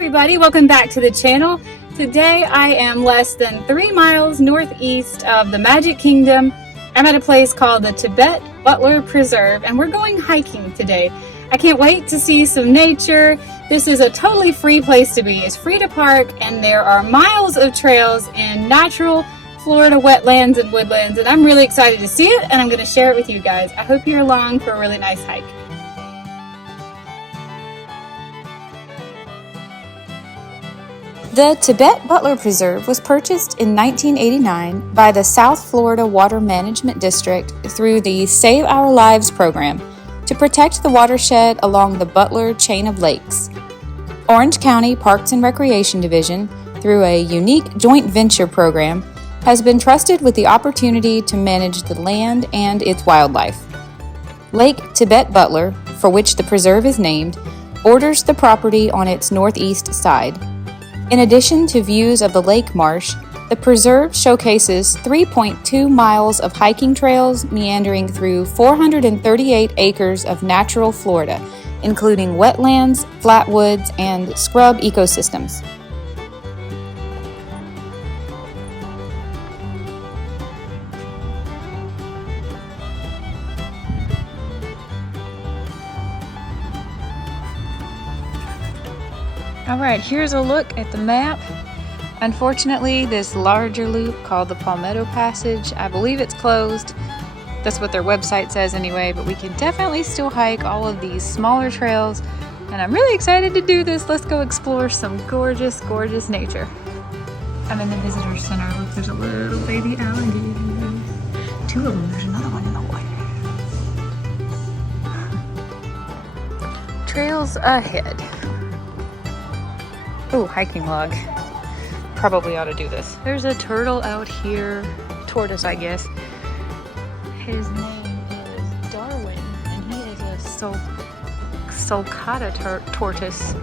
everybody, welcome back to the channel. Today I am less than 3 miles northeast of the Magic Kingdom. I'm at a place called the Tibet-Butler Preserve and we're going hiking today. I can't wait to see some nature. This is a totally free place to be. It's free to park and there are miles of trails in natural Florida wetlands and woodlands, and I'm really excited to see it and I'm going to share it with you guys. I hope you're along for a really nice hike. The Tibet-Butler Preserve was purchased in 1989 by the South Florida Water Management District through the Save Our Lives program to protect the watershed along the Butler chain of lakes. Orange County Parks and Recreation Division, through a unique joint venture program, has been trusted with the opportunity to manage the land and its wildlife. Lake Tibet-Butler, for which the preserve is named, borders the property on its northeast side. In addition to views of the lake marsh, the preserve showcases 3.2 miles of hiking trails meandering through 438 acres of natural Florida, including wetlands, flatwoods, and scrub ecosystems. Alright, here's a look at the map. Unfortunately, this larger loop called the Palmetto Passage, I believe it's closed. That's what their website says anyway, but we can definitely still hike all of these smaller trails, and I'm really excited to do this. Let's go explore some gorgeous, gorgeous nature. I'm in the visitor center. Look, there's a little baby alligator. 2 of them. There's another one in the water. Trails ahead. Oh, hiking log. Probably ought to do this. There's a turtle out here. Tortoise, I guess. His name is Darwin, and he is a sulcata tortoise.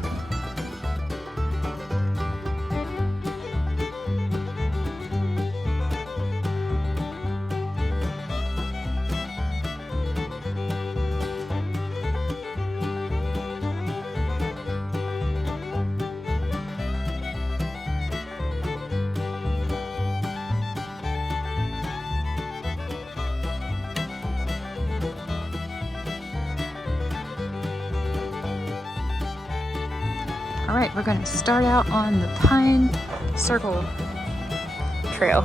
All right, we're going to start out on the Pine Circle Trail,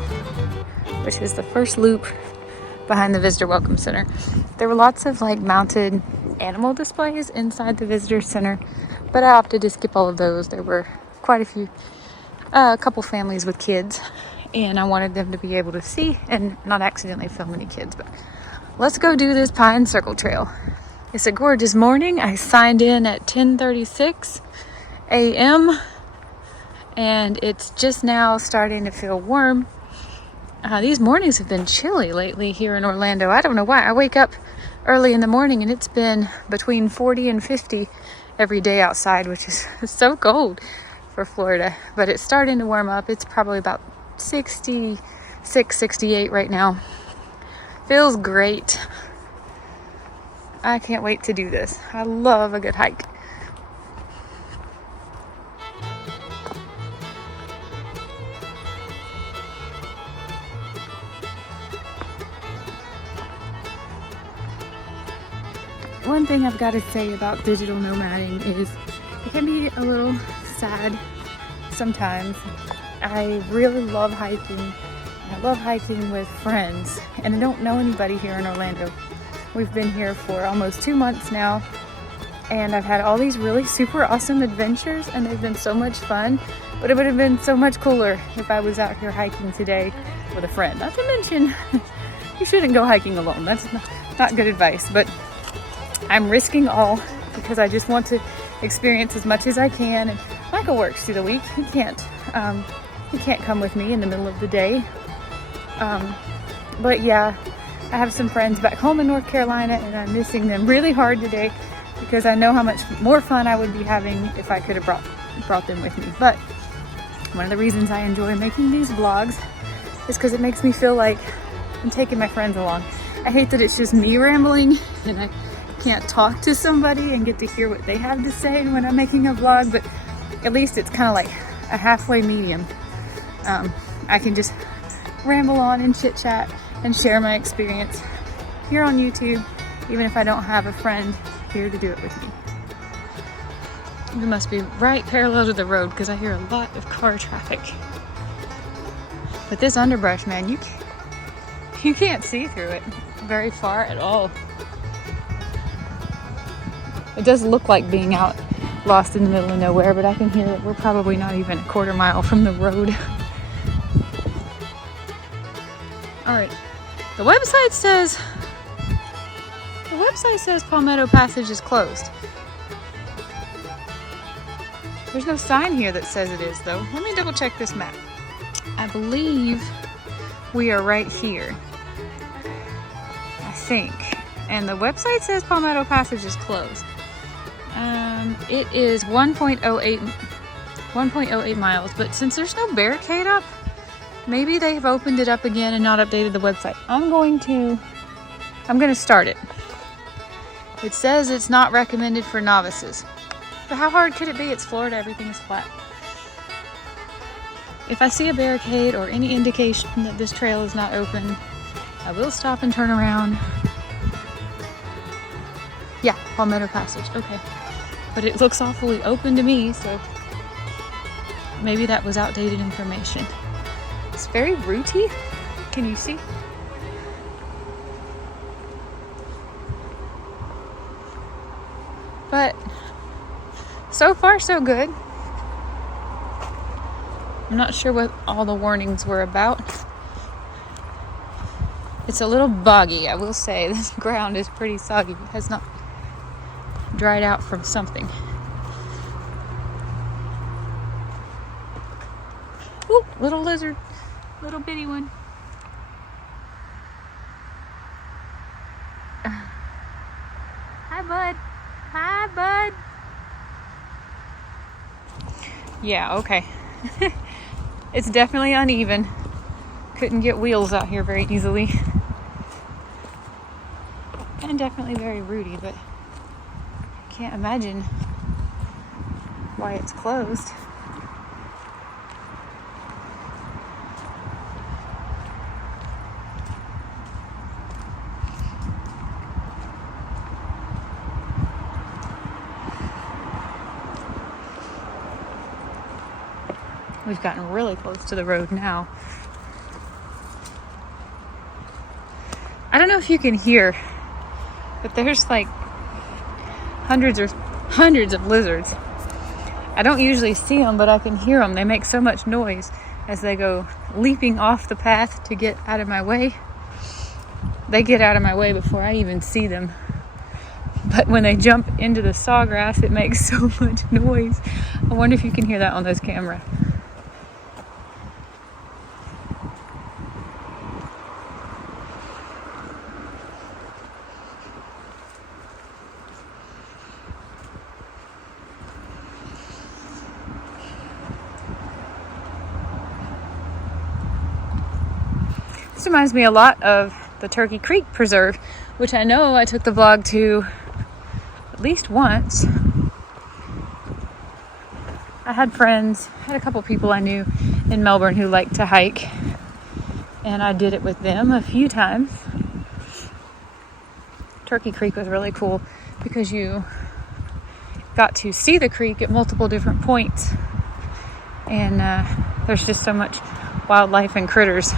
which is the first loop behind the Visitor Welcome Center. There were lots of mounted animal displays inside the Visitor Center, but I opted to skip all of those. There were quite a couple families with kids, and I wanted them to be able to see and not accidentally film any kids. But let's go do this Pine Circle Trail. It's a gorgeous morning. I signed in at 10:36 a.m. and it's just now starting to feel warm. These mornings have been chilly lately here in Orlando. I don't know why. I wake up early in the morning and it's been between 40 and 50 every day outside, which is so cold for Florida. But it's starting to warm up. It's probably about 66, 68 right now. Feels great. I can't wait to do this. I love a good hike. One thing I've got to say about digital nomading is it can be a little sad sometimes. I really love hiking. I love hiking with friends, and I don't know anybody here in Orlando. We've been here for almost 2 months now, and I've had all these really super awesome adventures, and they've been so much fun, but it would have been so much cooler if I was out here hiking today with a friend. Not to mention, you shouldn't go hiking alone. That's not good advice, but I'm risking all because I just want to experience as much as I can. And Michael works through the week. He can't come with me in the middle of the day. But yeah, I have some friends back home in North Carolina and I'm missing them really hard today because I know how much more fun I would be having if I could have brought them with me. But one of the reasons I enjoy making these vlogs is because it makes me feel like I'm taking my friends along. I hate that it's just me rambling and I can't talk to somebody and get to hear what they have to say when I'm making a vlog, but at least it's kind of like a halfway medium. I can just ramble on and chit chat and share my experience here on YouTube, even if I don't have a friend here to do it with me. It must be right parallel to the road because I hear a lot of car traffic. But this underbrush, man, you can't see through it very far at all. It does look like being out lost in the middle of nowhere, but I can hear that we're probably not even a quarter mile from the road. All right, the website says Palmetto Passage is closed. There's no sign here that says it is, though. Let me double check this map. I believe we are right here. I think. And the website says Palmetto Passage is closed. It is 1.08 miles, but since there's no barricade up, maybe they've opened it up again and not updated the website. I'm going to start it. It says it's not recommended for novices. But how hard could it be? It's Florida, everything is flat. If I see a barricade or any indication that this trail is not open, I will stop and turn around. Yeah, Palmetto Passage, okay. But it looks awfully open to me, so maybe that was outdated information. It's very rooty. Can you see? But so far, so good. I'm not sure what all the warnings were about. It's a little boggy, I will say. This ground is pretty soggy. It has not dried out from something. Ooh, little lizard. Little bitty one. Hi, bud. Hi, bud. Yeah, okay. It's definitely uneven. Couldn't get wheels out here very easily. And definitely very rooty, but I can't imagine why it's closed. We've gotten really close to the road now. I don't know if you can hear, but there's like hundreds of lizards. I don't usually see them, but I can hear them. They make so much noise as they go leaping off the path to get out of my way. They get out of my way before I even see them. But when they jump into the sawgrass, it makes so much noise. I wonder if you can hear that on this camera. This reminds me a lot of the Turkey Creek Preserve, which I know I took the vlog to at least once. I had a couple people I knew in Melbourne who liked to hike, and I did it with them a few times. Turkey Creek was really cool because you got to see the creek at multiple different points, and there's just so much wildlife and critters,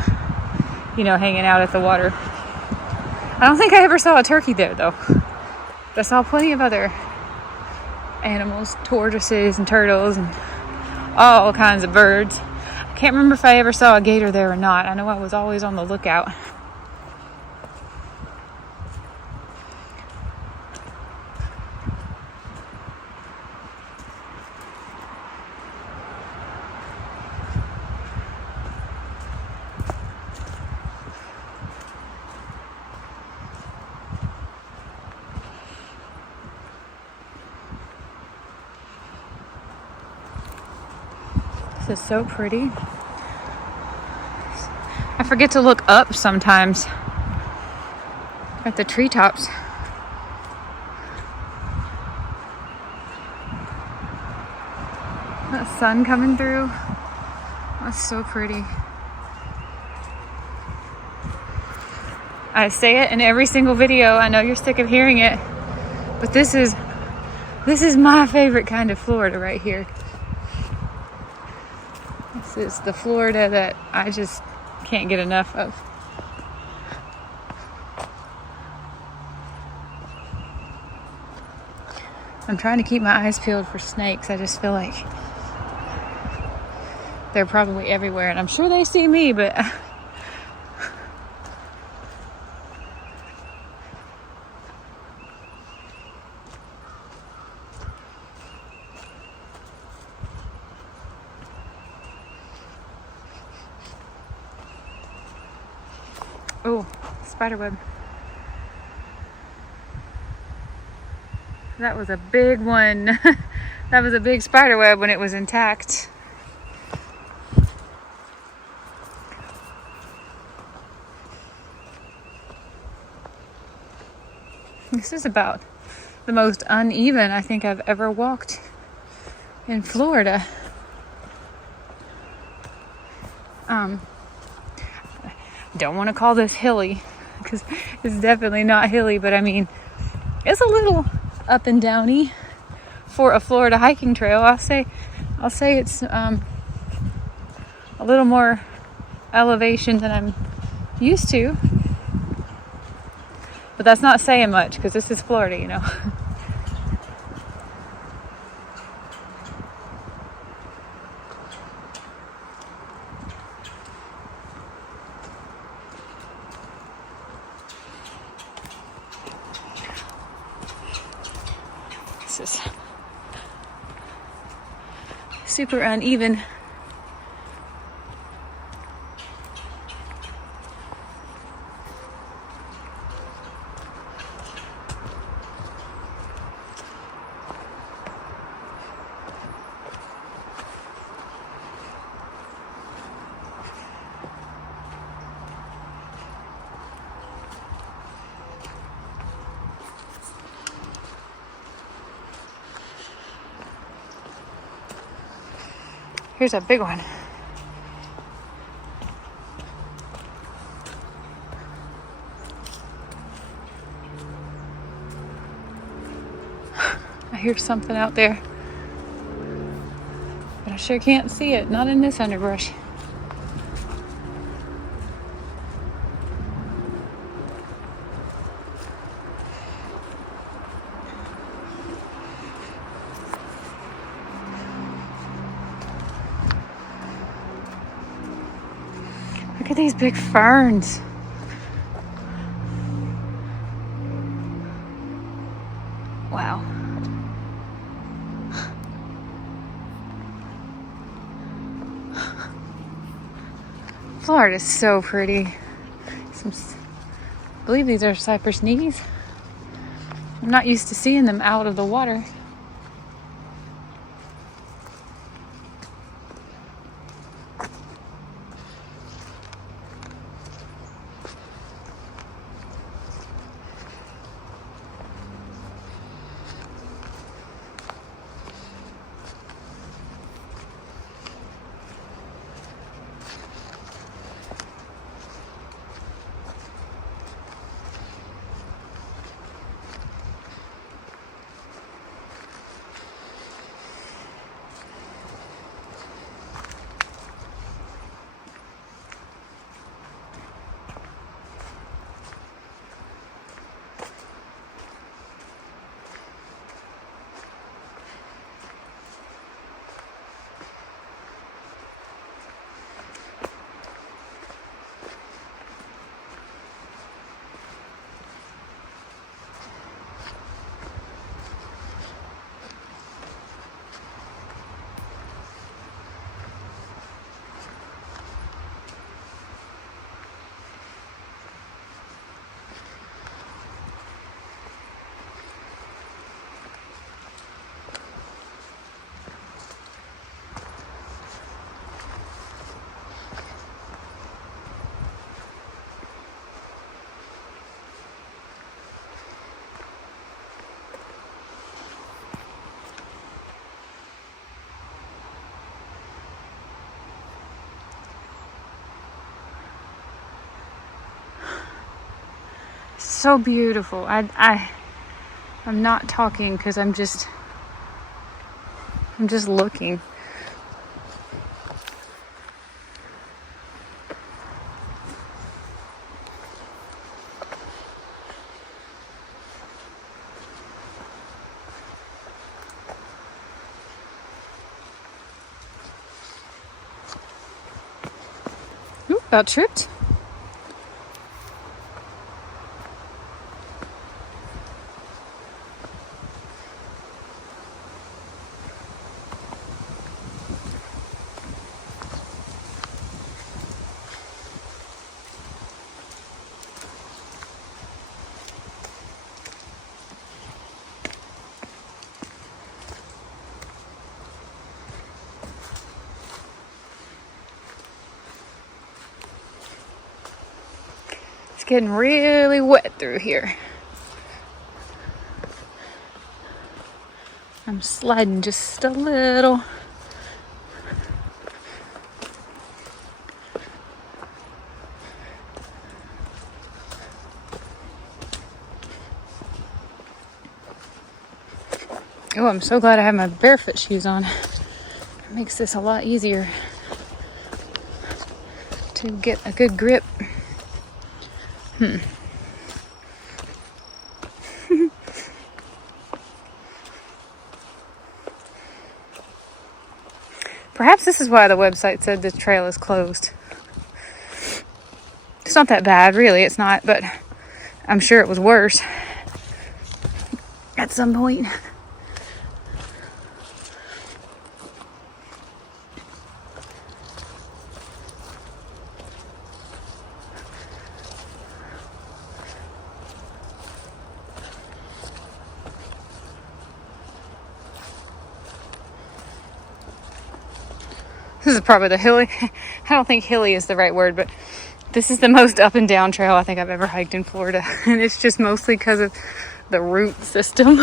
hanging out at the water. I don't think I ever saw a turkey there, though. But I saw plenty of other animals, tortoises and turtles and all kinds of birds. I can't remember if I ever saw a gator there or not. I know I was always on the lookout. This is so pretty. I forget to look up sometimes at the treetops. sun coming through. That's so pretty. I say it in every single video. I know you're sick of hearing it, but this is my favorite kind of Florida right here. This is the Florida that I just can't get enough of. I'm trying to keep my eyes peeled for snakes. I just feel like they're probably everywhere, and I'm sure they see me, but oh, spiderweb. That was a big one. That was a big spiderweb when it was intact. This is about the most uneven I think I've ever walked in Florida. Don't want to call this hilly because it's definitely not hilly, but I mean, it's a little up and downy for a Florida hiking trail. I'll say it's a little more elevation than I'm used to, but that's not saying much because this is Florida, you know. This is super uneven. Here's a big one. I hear something out there, but I sure can't see it. Not in this underbrush. Look at these big ferns. Wow. Florida is so pretty. I believe these are cypress knees. I'm not used to seeing them out of the water. so beautiful. I'm not talking because I'm just looking. Ooh, got tripped. It's getting really wet through here. I'm sliding just a little. Oh, I'm so glad I have my barefoot shoes on. It makes this a lot easier to get a good grip. Perhaps this is why the website said the trail is closed. It's not that bad, really. It's not, but I'm sure it was worse at some point. This is probably the hilly, I don't think hilly is the right word, but this is the most up and down trail I think I've ever hiked in Florida. And it's just mostly because of the root system.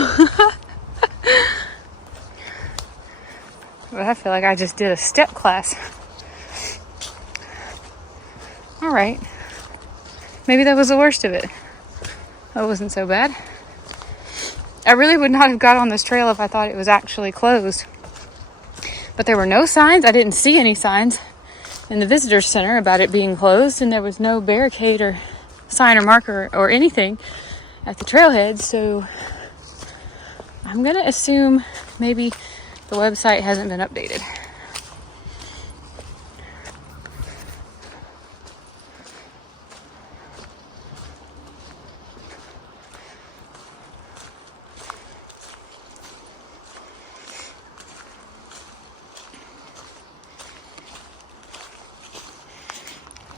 But I feel like I just did a step class. All right. Maybe that was the worst of it. That wasn't so bad. I really would not have got on this trail if I thought it was actually closed. But there were no signs. I didn't see any signs in the visitor center about it being closed, and there was no barricade or sign or marker or anything at the trailhead. So I'm going to assume maybe the website hasn't been updated.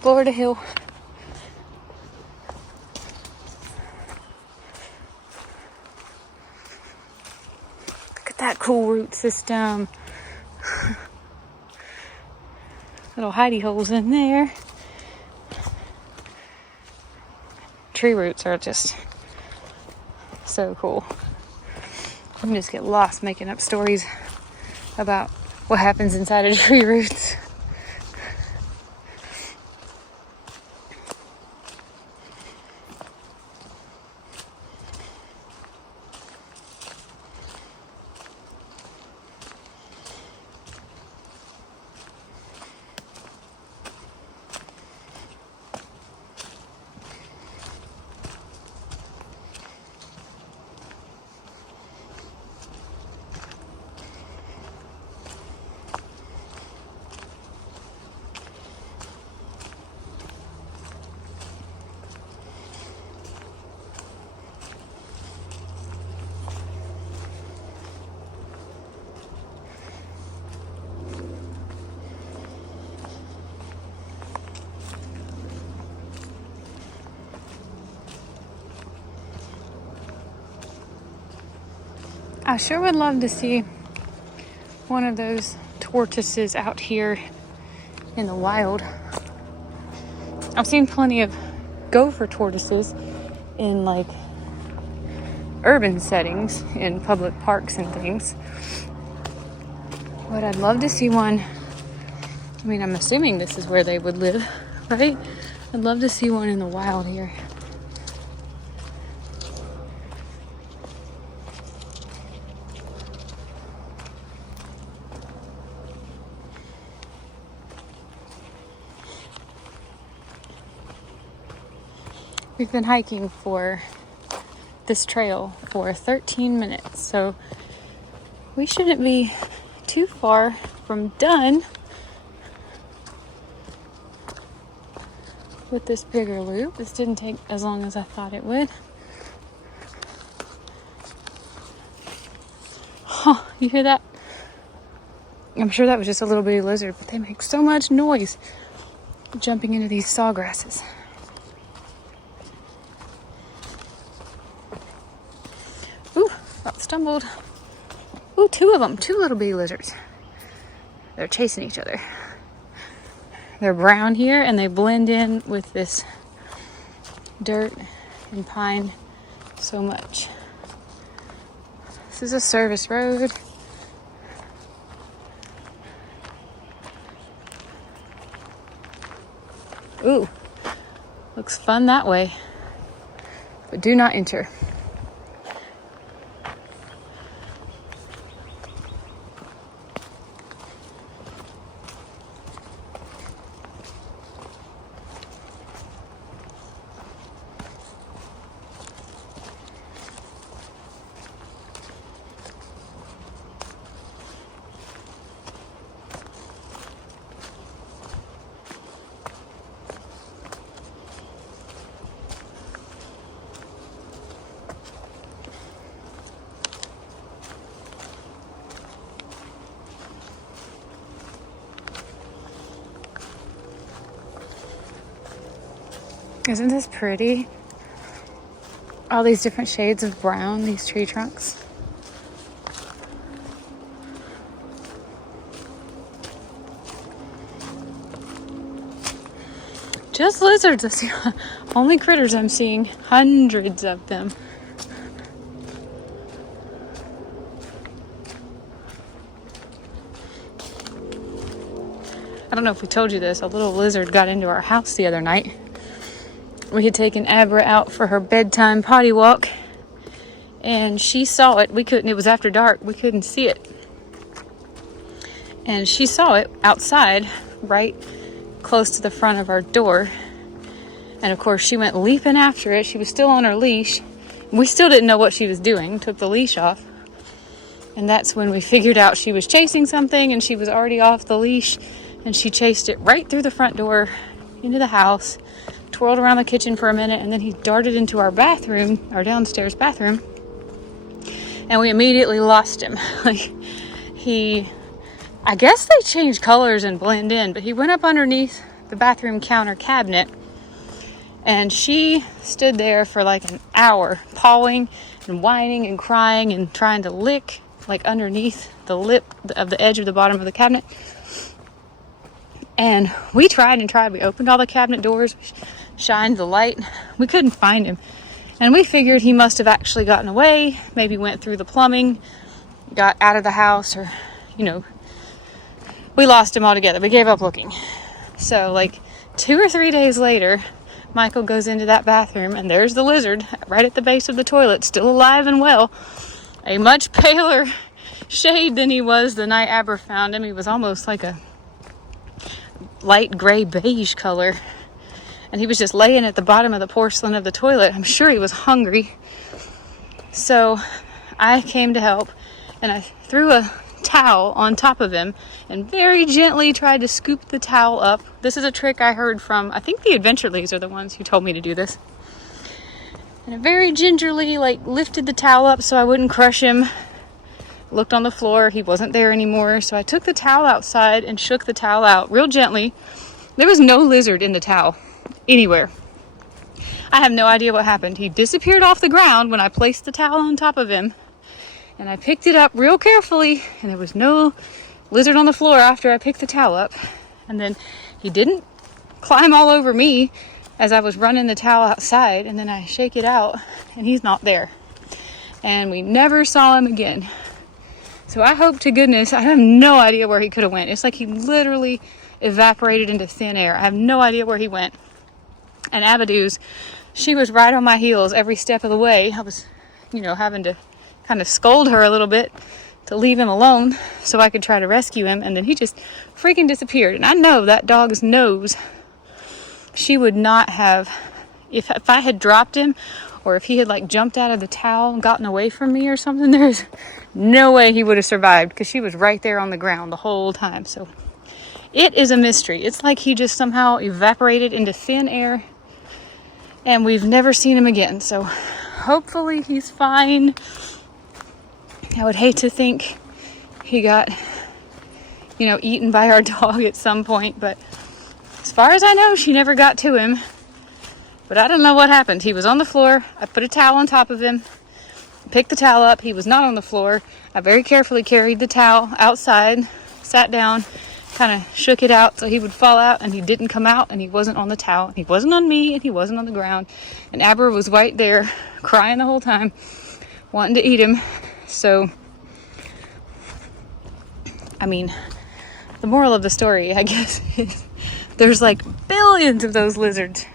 Florida Hill. Look at that cool root system. Little hidey holes in there. Tree roots are just so cool. You can just get lost making up stories about what happens inside of tree roots. I sure would love to see one of those tortoises out here in the wild. I've seen plenty of gopher tortoises in like urban settings, in public parks and things. But I'd love to see one. I mean, I'm assuming this is where they would live, right? I'd love to see one in the wild here. We've been hiking for this trail for 13 minutes, so we shouldn't be too far from done with this bigger loop. This didn't take as long as I thought it would. Oh, you hear that? I'm sure that was just a little bitty lizard, but they make so much noise jumping into these sawgrasses. Ooh, about stumbled. Ooh, two of them, two little bitty lizards. They're chasing each other. They're brown here and they blend in with this dirt and pine so much. This is a service road. Ooh, looks fun that way, but do not enter. Isn't this pretty? All these different shades of brown, these tree trunks. Just lizards. That's the only critters I'm seeing. Hundreds of them. I don't know if we told you this. A little lizard got into our house the other night. We had taken Abra out for her bedtime potty walk, and she saw it. We couldn't, it was after dark, we couldn't see it. And she saw it outside, right close to the front of our door. And of course, she went leaping after it. She was still on her leash. We still didn't know what she was doing, took the leash off. And that's when we figured out she was chasing something, and she was already off the leash. And she chased it right through the front door into the house, twirled around the kitchen for a minute, and then he darted into our bathroom, our downstairs bathroom, and we immediately lost him. I guess they change colors and blend in, but he went up underneath the bathroom counter cabinet, and she stood there for like an hour, pawing and whining and crying and trying to lick like underneath the lip of the edge of the bottom of the cabinet. And we tried and tried. We opened all the cabinet doors, shined the light. We couldn't find him. And we figured he must have actually gotten away, maybe went through the plumbing, got out of the house, or, we lost him altogether. We gave up looking. So like 2 or 3 days later, Michael goes into that bathroom, and there's the lizard right at the base of the toilet, still alive and well. A much paler shade than he was the night Abra found him. He was almost like a light gray beige color, and he was just laying at the bottom of the porcelain of the toilet. I'm sure he was hungry. So I came to help, and I threw a towel on top of him and very gently tried to scoop the towel up. This is a trick I heard from, I think the Adventure Leagues are the ones who told me to do this. And I very gingerly lifted the towel up so I wouldn't crush him. Looked on the floor, he wasn't there anymore, so I took the towel outside and shook the towel out real gently. There was no lizard in the towel anywhere. I have no idea what happened. He disappeared off the ground when I placed the towel on top of him, and I picked it up real carefully, and there was no lizard on the floor after I picked the towel up. And then he didn't climb all over me as I was running the towel outside, and then I shake it out and he's not there, and we never saw him again. So I hope to goodness, I have no idea where he could have went. It's like he literally evaporated into thin air. I have no idea where he went. And Abadu's, she was right on my heels every step of the way. I was, having to kind of scold her a little bit to leave him alone so I could try to rescue him. And then he just freaking disappeared. And I know that dog's nose, she would not have if I had dropped him, or if he had like jumped out of the towel and gotten away from me or something, there's no way he would have survived, because she was right there on the ground the whole time. So it is a mystery. It's like he just somehow evaporated into thin air and we've never seen him again. So hopefully he's fine. I would hate to think he got, you know, eaten by our dog at some point, but as far as I know, she never got to him. But I don't know what happened. He was on the floor. I put a towel on top of him, picked the towel up. He was not on the floor. I very carefully carried the towel outside, sat down, kind of shook it out so he would fall out, and he didn't come out, and he wasn't on the towel. He wasn't on me, and he wasn't on the ground. And Aber was right there crying the whole time, wanting to eat him. So, I mean, the moral of the story, I guess, is there's like billions of those lizards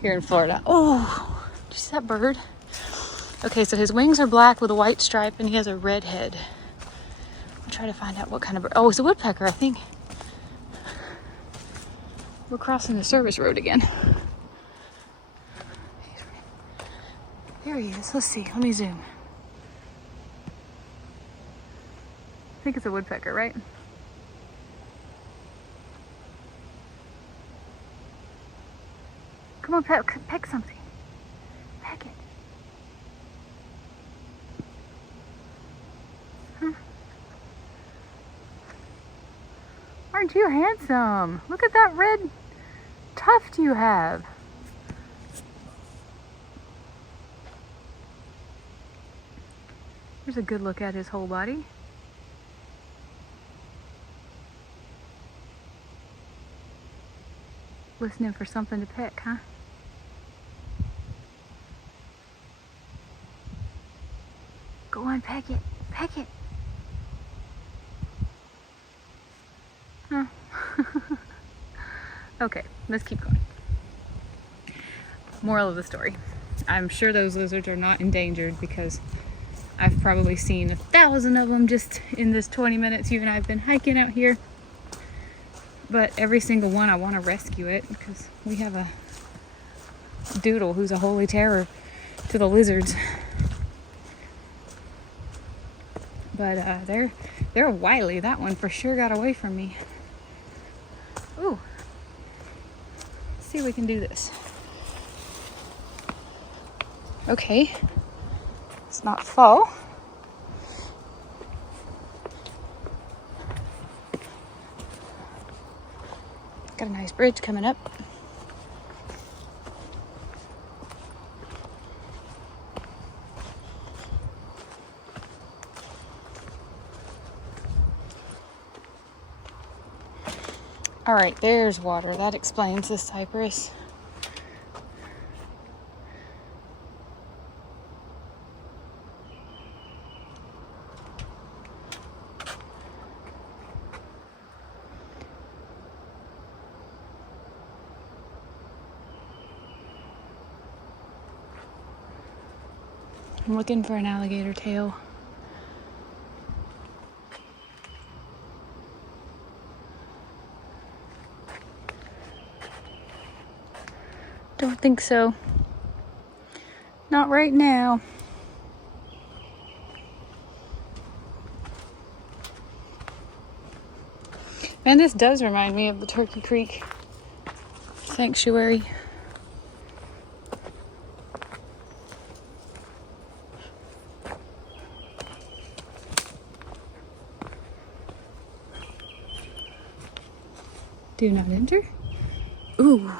here in Florida. Oh, did you see that bird? Okay, so his wings are black with a white stripe, and he has a red head. I'll try to find out what kind of bird. Oh, it's a woodpecker, I think. We're crossing the service road again. There he is. Let's see. Let me zoom. I think it's a woodpecker, right? Come on, peck something. Peck it. Huh. Aren't you handsome? Look at that red tuft you have. Here's a good look at his whole body. Listening for something to peck, huh? Go on, peck it. Peck it. Huh. Okay, let's keep going. Moral of the story. I'm sure those lizards are not endangered, because I've probably seen 1,000 of them just in this 20 minutes you and I have been hiking out here. But every single one, I want to rescue it, because we have a doodle who's a holy terror to the lizards. But they're wily. That one for sure got away from me. Ooh. Let's see if we can do this. Okay. Let's not fall. Got a nice bridge coming up. All right, there's water. That explains the cypress. I'm looking for an alligator tail. Don't think so. Not right now. And this does remind me of the Turkey Creek Sanctuary. Do not enter. Ooh.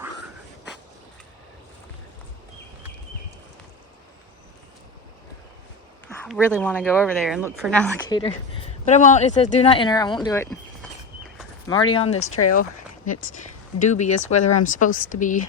I really want to go over there and look for an alligator, but I won't. It says do not enter. I won't do it. I'm already on this trail. It's dubious whether I'm supposed to be.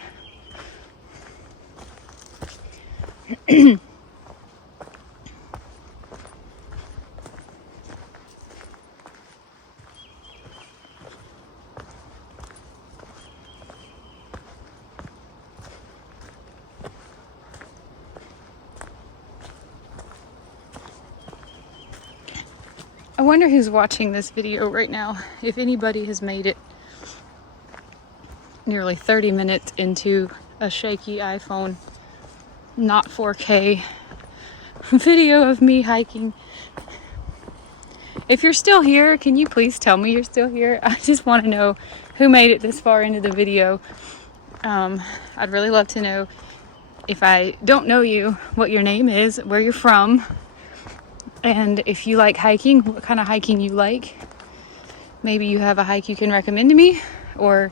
I wonder who's watching this video right now, if anybody has made it nearly 30 minutes into a shaky iPhone, not 4K video of me hiking. If you're still here, can you please tell me you're still here? I just want to know who made it this far into the video. I'd really love to know, if I don't know you, what your name is, where you're from, and if you like hiking, what kind of hiking you like. Maybe you have a hike you can recommend to me, or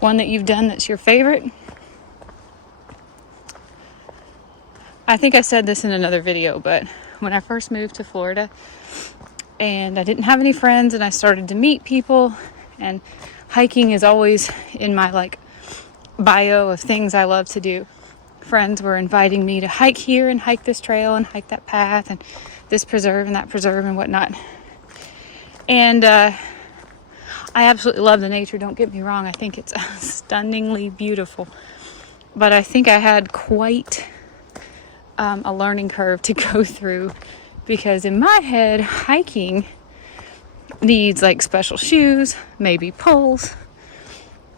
one that you've done that's your favorite. I think I said this in another video, but when I first moved to Florida and I didn't have any friends and I started to meet people, and hiking is always in my like bio of things I love to do. Friends were inviting me to hike here and hike this trail and hike that path and this preserve and that preserve and whatnot. And I absolutely love the nature, don't get me wrong. I think it's stunningly beautiful. But I think I had quite a learning curve to go through, because in my head, hiking needs like special shoes, maybe poles.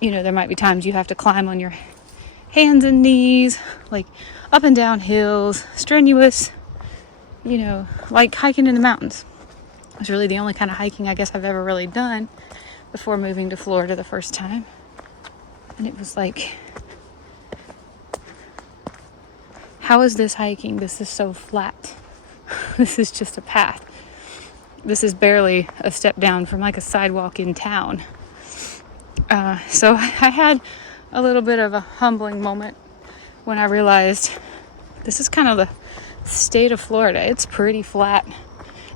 You know, there might be times you have to climb on your hands and knees, like up and down hills, strenuous, you know, like hiking in the mountains. It's really the only kind of hiking I guess I've ever really done before moving to Florida the first time. And it was like, how is this hiking? This is so flat. This is just a path. This is barely a step down from like a sidewalk in town. So I had a little bit of a humbling moment when I realized this is kind of the state of Florida. It's pretty flat.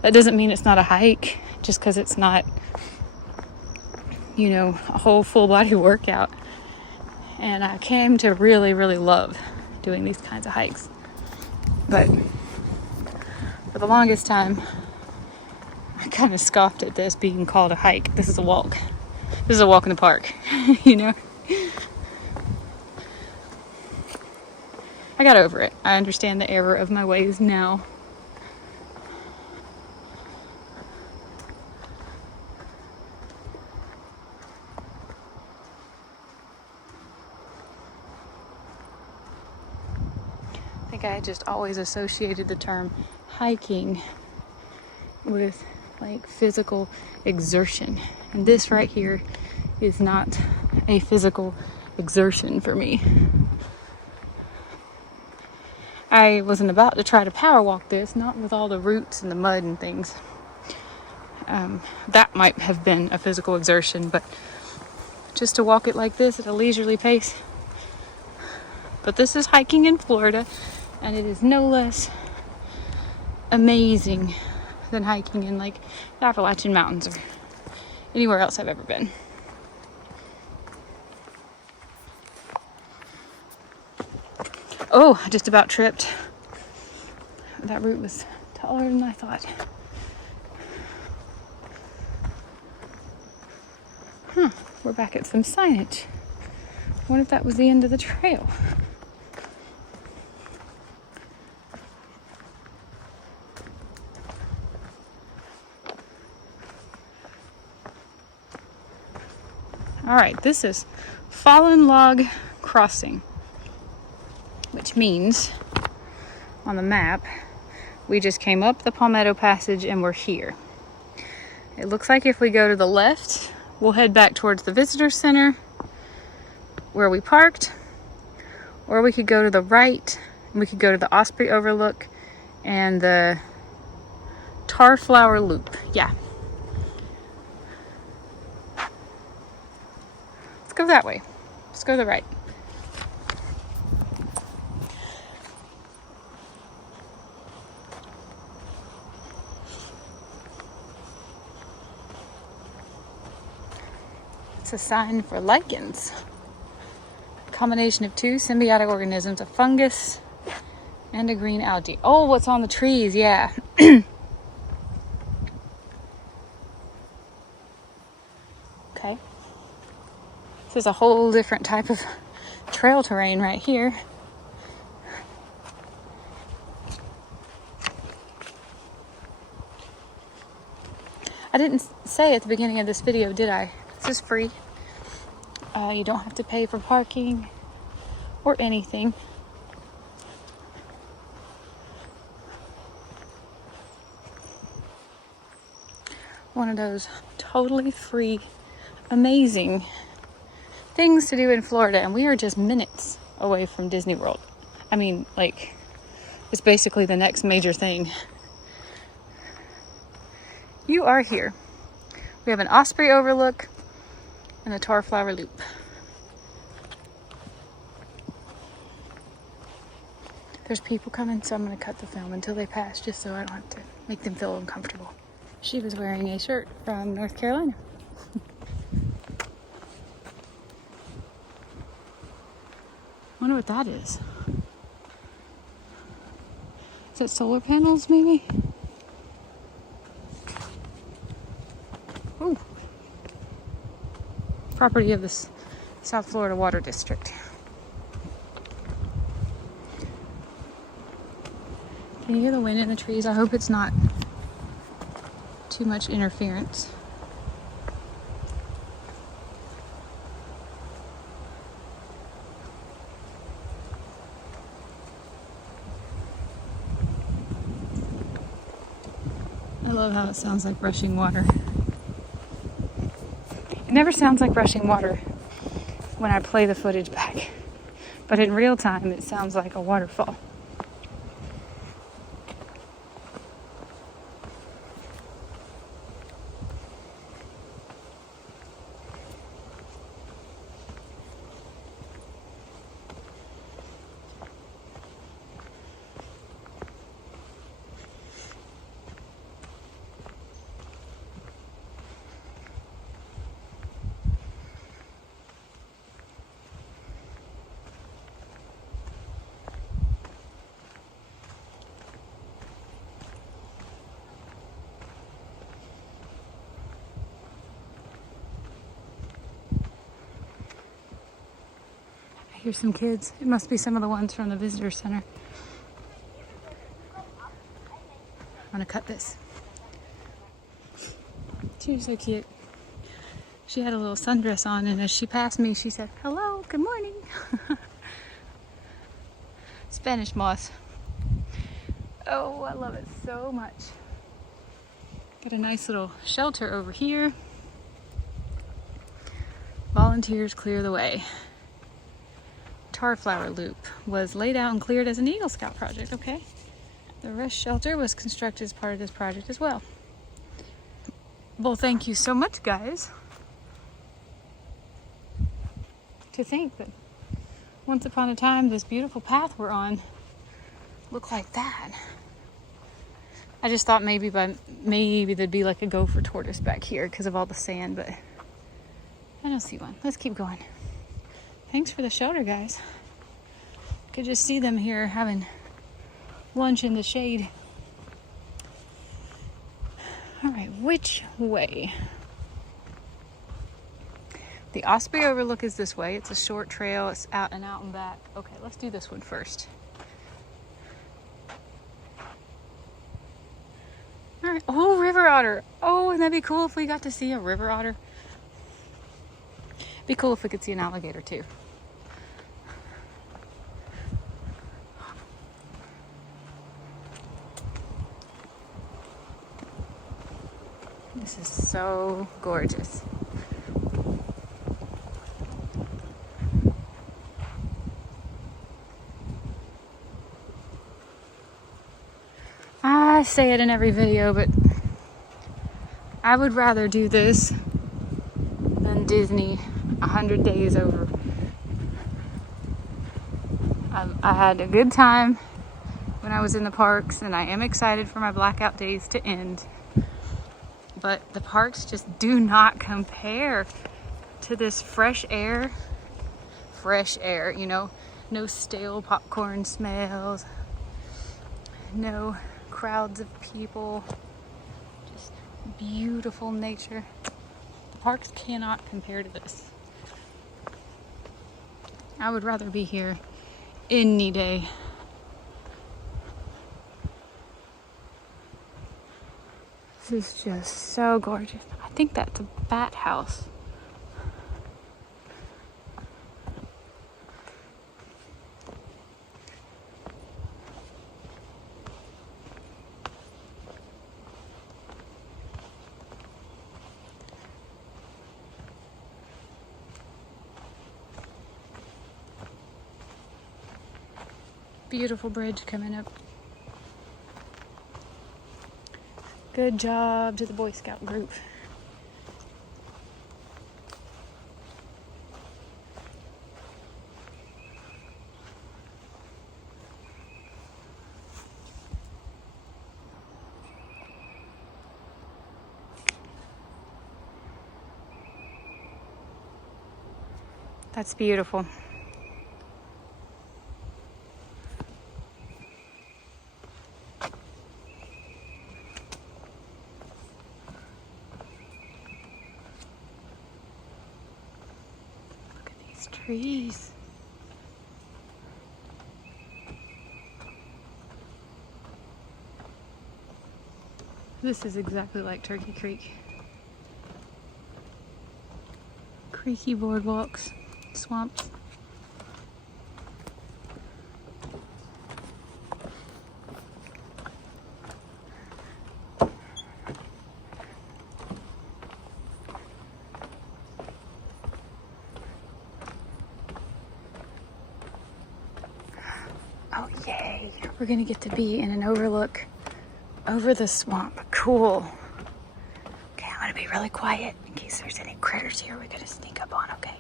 That doesn't mean it's not a hike, just because it's not, you know, a whole full body workout. And I came to really, really love doing these kinds of hikes. But for the longest time, I kind of scoffed at this being called a hike. This is a walk. This is a walk in the park, you know? I got over it. I understand the error of my ways now. I think I just always associated the term hiking with like physical exertion. And this right here is not a physical exertion for me. I wasn't about to try to power walk this, not with all the roots and the mud and things. That might have been a physical exertion, but just to walk it like this at a leisurely pace. But this is hiking in Florida, and it is no less amazing than hiking in like the Appalachian Mountains or anywhere else I've ever been. Oh, I just about tripped. That root was taller than I thought. We're back at some signage. I wonder if that was the end of the trail. All right, this is Fallen Log Crossing, which means on the map, we just came up the Palmetto Passage and we're here. It looks like if we go to the left, we'll head back towards the visitor center where we parked, or we could go to the right and we could go to the Osprey Overlook and the Tarflower Loop. Yeah. Let's go that way. Let's go to the right. It's a sign for lichens. A combination of two symbiotic organisms, a fungus and a green algae. Oh, what's on the trees? Yeah. Okay. This is a whole different type of trail terrain right here. I didn't say at the beginning of this video, did I? This is free. You don't have to pay for parking or anything. One of those totally free, amazing things to do in Florida, and we are just minutes away from Disney World. I mean, like, it's basically the next major thing. You are here. We have an Osprey overlook and a Tarflower Loop. There's people coming, so I'm going to cut the film until they pass, just so I don't have to make them feel uncomfortable. She was wearing a shirt from North Carolina. Wonder what that is. Is it solar panels, maybe? Ooh. Property of the South Florida Water District. Can you hear the wind in the trees? I hope it's not too much interference. I love how it sounds like rushing water. It never sounds like rushing water when I play the footage back, but in real time it sounds like a waterfall. I hear some kids. It must be some of the ones from the visitor center. I'm gonna cut this. She was so cute. She had a little sundress on, and as she passed me, she said, "Hello, good morning." Spanish moss. Oh, I love it so much. Got a nice little shelter over here. Volunteers clear the way. Tarflower Loop was laid out and cleared as an Eagle Scout project, okay? The rest shelter was constructed as part of this project as well. Well, thank you so much, guys. To think that once upon a time, this beautiful path we're on looked like that. I just thought maybe there'd be like a gopher tortoise back here because of all the sand, but I don't see one. Let's keep going. Thanks for the shelter, guys. Could just see them here having lunch in the shade. All right, which way? The Osprey Overlook is this way. It's a short trail. It's out and back. Okay, let's do this one first. All right. Oh, river otter. Oh, wouldn't that be cool if we got to see a river otter? Be cool if we could see an alligator too. This is so gorgeous. I say it in every video, but I would rather do this than Disney 100 days over. I had a good time when I was in the parks, and I am excited for my blackout days to end. But the parks just do not compare to this fresh air. Fresh air, you know, no stale popcorn smells, no crowds of people, just beautiful nature. The parks cannot compare to this. I would rather be here any day. This is just so gorgeous. I think that's a bat house. Beautiful bridge coming up. Good job to the Boy Scout group. That's beautiful. Look at these trees. This is exactly like Turkey Creek. Creaky boardwalks, swamps. Oh yay, we're gonna get to be in an overlook over the swamp. Cool. Okay, I'm gonna be really quiet in case there's any critters here we're gonna sneak up on, okay?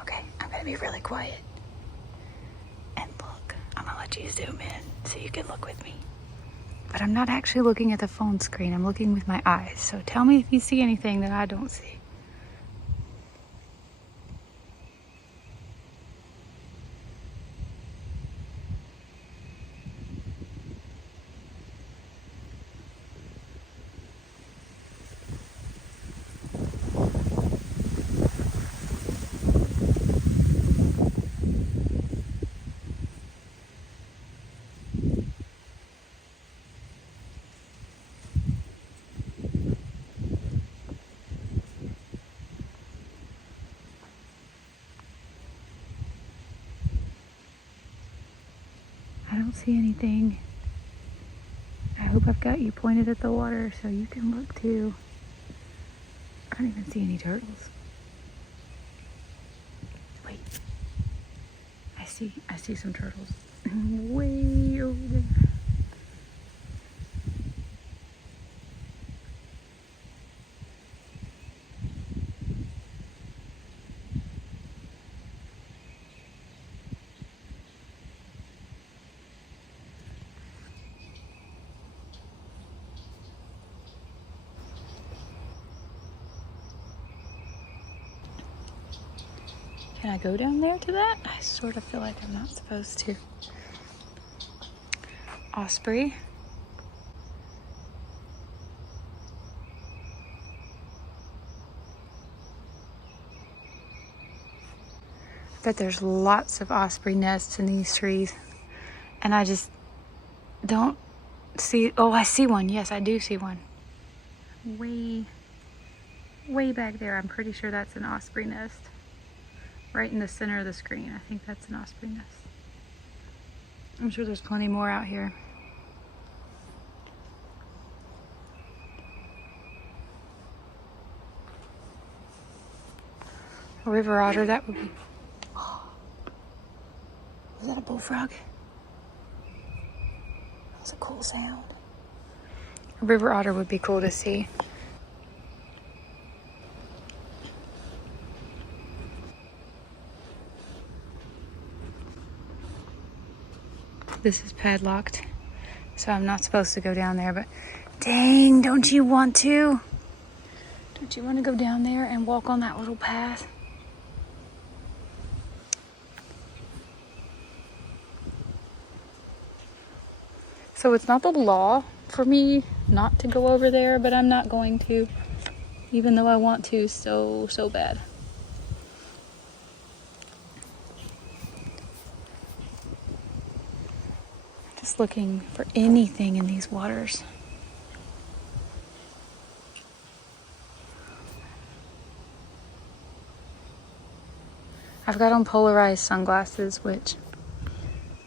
Okay, I'm gonna be really quiet. And look, I'm gonna let you zoom in so you can look with me. But I'm not actually looking at the phone screen, I'm looking with my eyes. So tell me if you see anything that I don't see. I don't see anything. I hope I've got you pointed at the water so you can look too. I don't even see any turtles. Wait. I see some turtles. Way over there. Can I go down there to that? I sort of feel like I'm not supposed to. Osprey. Bet there's lots of osprey nests in these trees. And I just don't see. Oh, I see one. Yes, I do see one. Way back there. I'm pretty sure that's an osprey nest. Right in the center of the screen. I think that's an osprey nest. I'm sure there's plenty more out here. A river otter, that would be... Oh. Was that a bullfrog? That was a cool sound. A river otter would be cool to see. This is padlocked, so I'm not supposed to go down there, but dang, don't you want to? Don't you want to go down there and walk on that little path? So it's not the law for me not to go over there, but I'm not going to, even though I want to so bad. Just looking for anything in these waters. I've got on polarized sunglasses, which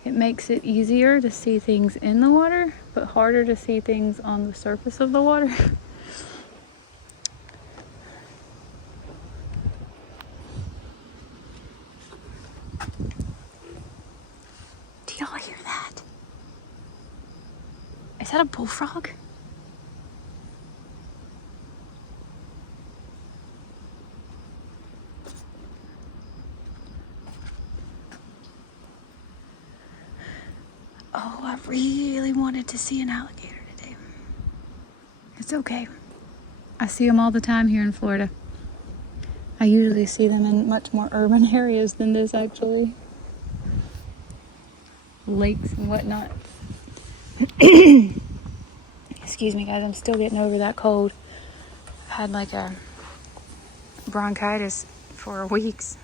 it makes it easier to see things in the water, but harder to see things on the surface of the water. Do y'all hear that? Is that a bullfrog? Oh, I really wanted to see an alligator today. It's okay. I see them all the time here in Florida. I usually see them in much more urban areas than this, actually. Lakes and whatnot. Excuse me, guys. I'm still getting over that cold. I've had like a bronchitis for weeks.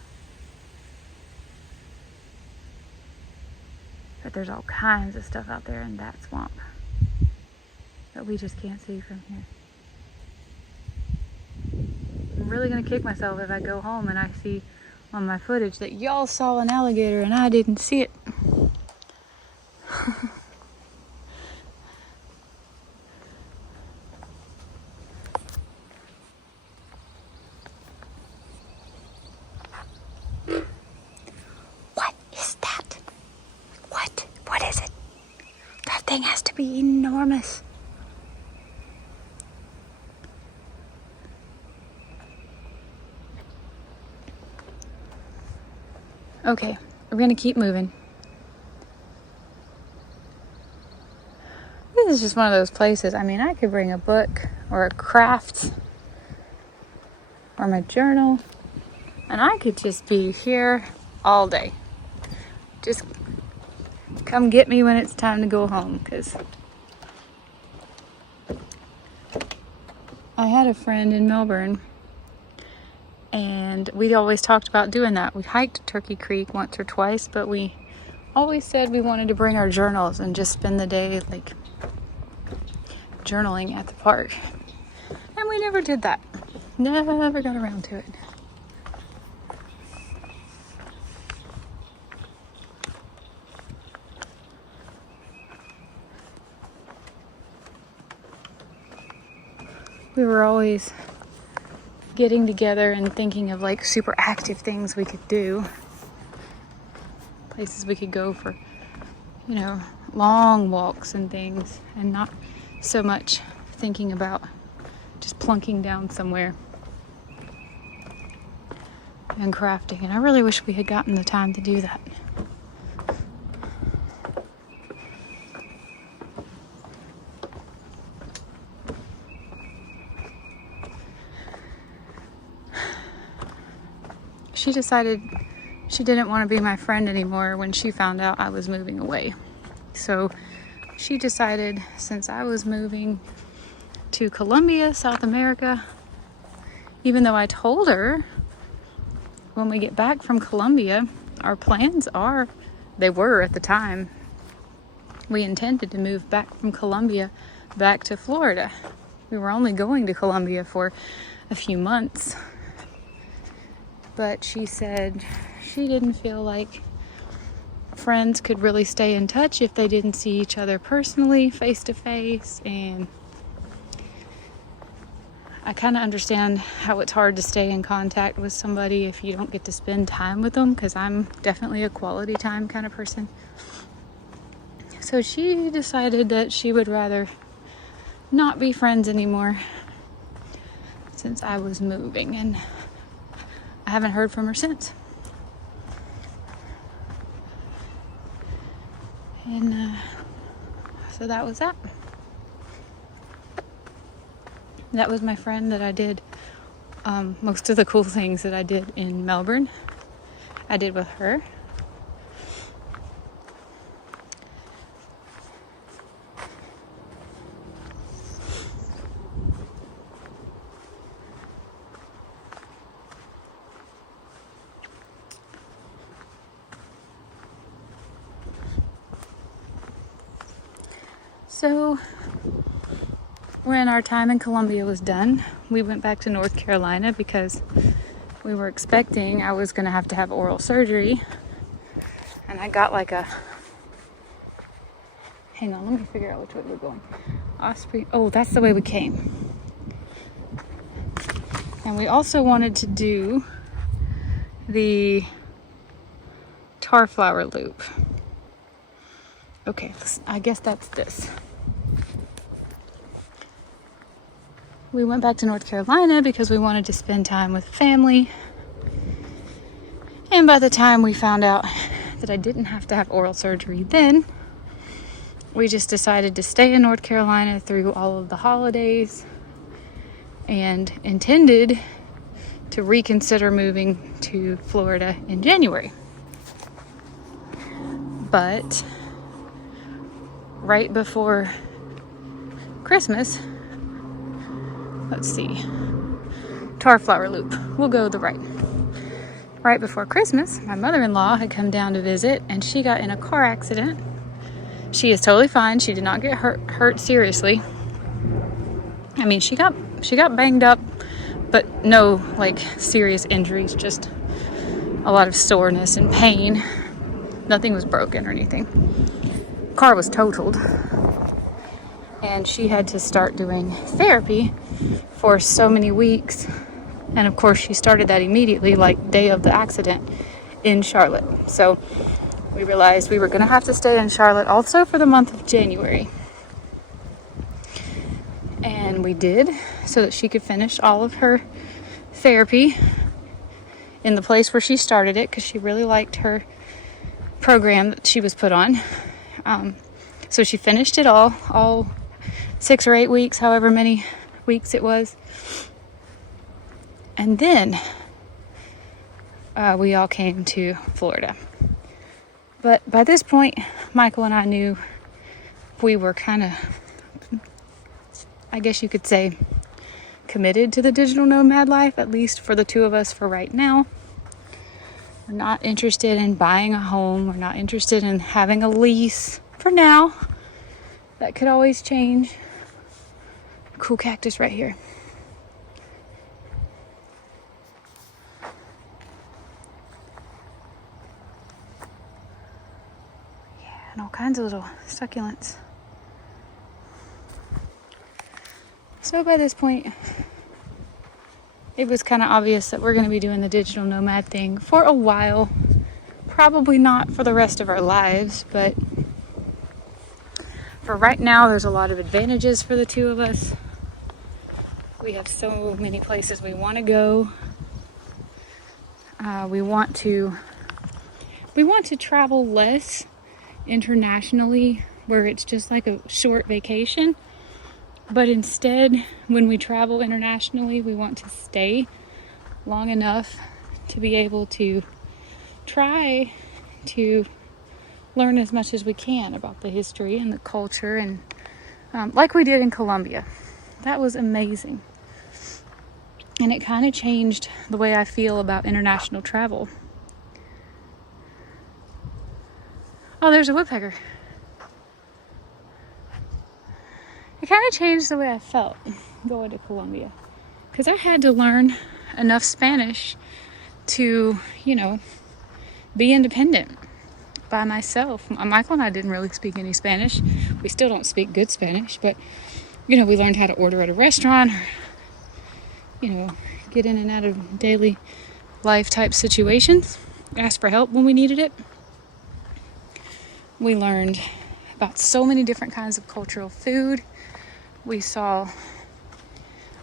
But there's all kinds of stuff out there in that swamp that we just can't see from here. I'm really gonna kick myself if I go home and I see on my footage that y'all saw an alligator and I didn't see it. What is that? What is it? That thing has to be enormous. Okay, we're gonna keep moving. This is just one of those places. I mean, I could bring a book or a craft or my journal, and I could just be here all day. Just come get me when it's time to go home, because I had a friend in Melbourne, and we'd always talked about doing that. We hiked Turkey Creek once or twice, but we always said we wanted to bring our journals and just spend the day like journaling at the park. And we never did that. Never got around to it. We were always getting together and thinking of like super active things we could do. Places we could go for, you know, long walks and things, and not so much thinking about just plunking down somewhere and crafting. And I really wish we had gotten the time to do that. She decided she didn't want to be my friend anymore when she found out I was moving away. So she decided, since I was moving to Colombia, South America, even though I told her when we get back from Colombia, our plans are, they were at the time, we intended to move back from Colombia back to Florida. We were only going to Colombia for a few months. But she said she didn't feel like friends could really stay in touch if they didn't see each other personally, face to face. And I kind of understand how it's hard to stay in contact with somebody if you don't get to spend time with them, because I'm definitely a quality time kind of person. So she decided that she would rather not be friends anymore since I was moving, and I haven't heard from her since. And so that was that. That was my friend that I did most of the cool things that I did in Melbourne. I did with her. So when our time in Colombia was done, we went back to North Carolina because we were expecting I was going to have oral surgery. And I got like a... Hang on, let me figure out which way we're going. Osprey. Oh, that's the way we came. And we also wanted to do the tar flower loop. Okay, I guess that's this. We went back to North Carolina because we wanted to spend time with family. And by the time we found out that I didn't have to have oral surgery then, we just decided to stay in North Carolina through all of the holidays and intended to reconsider moving to Florida in January. But right before Christmas, let's see, tar flower loop, we'll go the right. Right before Christmas, my mother-in-law had come down to visit and she got in a car accident. She is totally fine. She did not get hurt seriously. I mean, she got banged up, but no like serious injuries, just a lot of soreness and pain. Nothing was broken or anything. Car was totaled. And she had to start doing therapy for so many weeks. And of course, she started that immediately, like day of the accident in Charlotte. So we realized we were going to have to stay in Charlotte also for the month of January. And we did, so that she could finish all of her therapy in the place where she started it, because she really liked her program that she was put on. So she finished it all 6 or 8 weeks, however many weeks it was. And then we all came to Florida. But by this point, Michael and I knew we were kind of, I guess you could say, committed to the digital nomad life, at least for the two of us for right now. We're not interested in buying a home. We're not interested in having a lease for now. That could always change. Cool cactus right here. And all kinds of little succulents. So by this point, it was kind of obvious that we're going to be doing the digital nomad thing for a while. Probably not for the rest of our lives, but for right now, there's a lot of advantages for the two of us. We have so many places we want to go. We want to travel less internationally, where it's just like a short vacation. But instead, when we travel internationally, we want to stay long enough to be able to try to learn as much as we can about the history and the culture, and like we did in Colombia. That was amazing. And it kind of changed the way I feel about international travel. Oh, there's a woodpecker. It kind of changed the way I felt going to Colombia, because I had to learn enough Spanish to, be independent by myself. Michael and I didn't really speak any Spanish. We still don't speak good Spanish, but, we learned how to order at a restaurant, or, get in and out of daily life type situations, ask for help when we needed it. We learned about so many different kinds of cultural food. We saw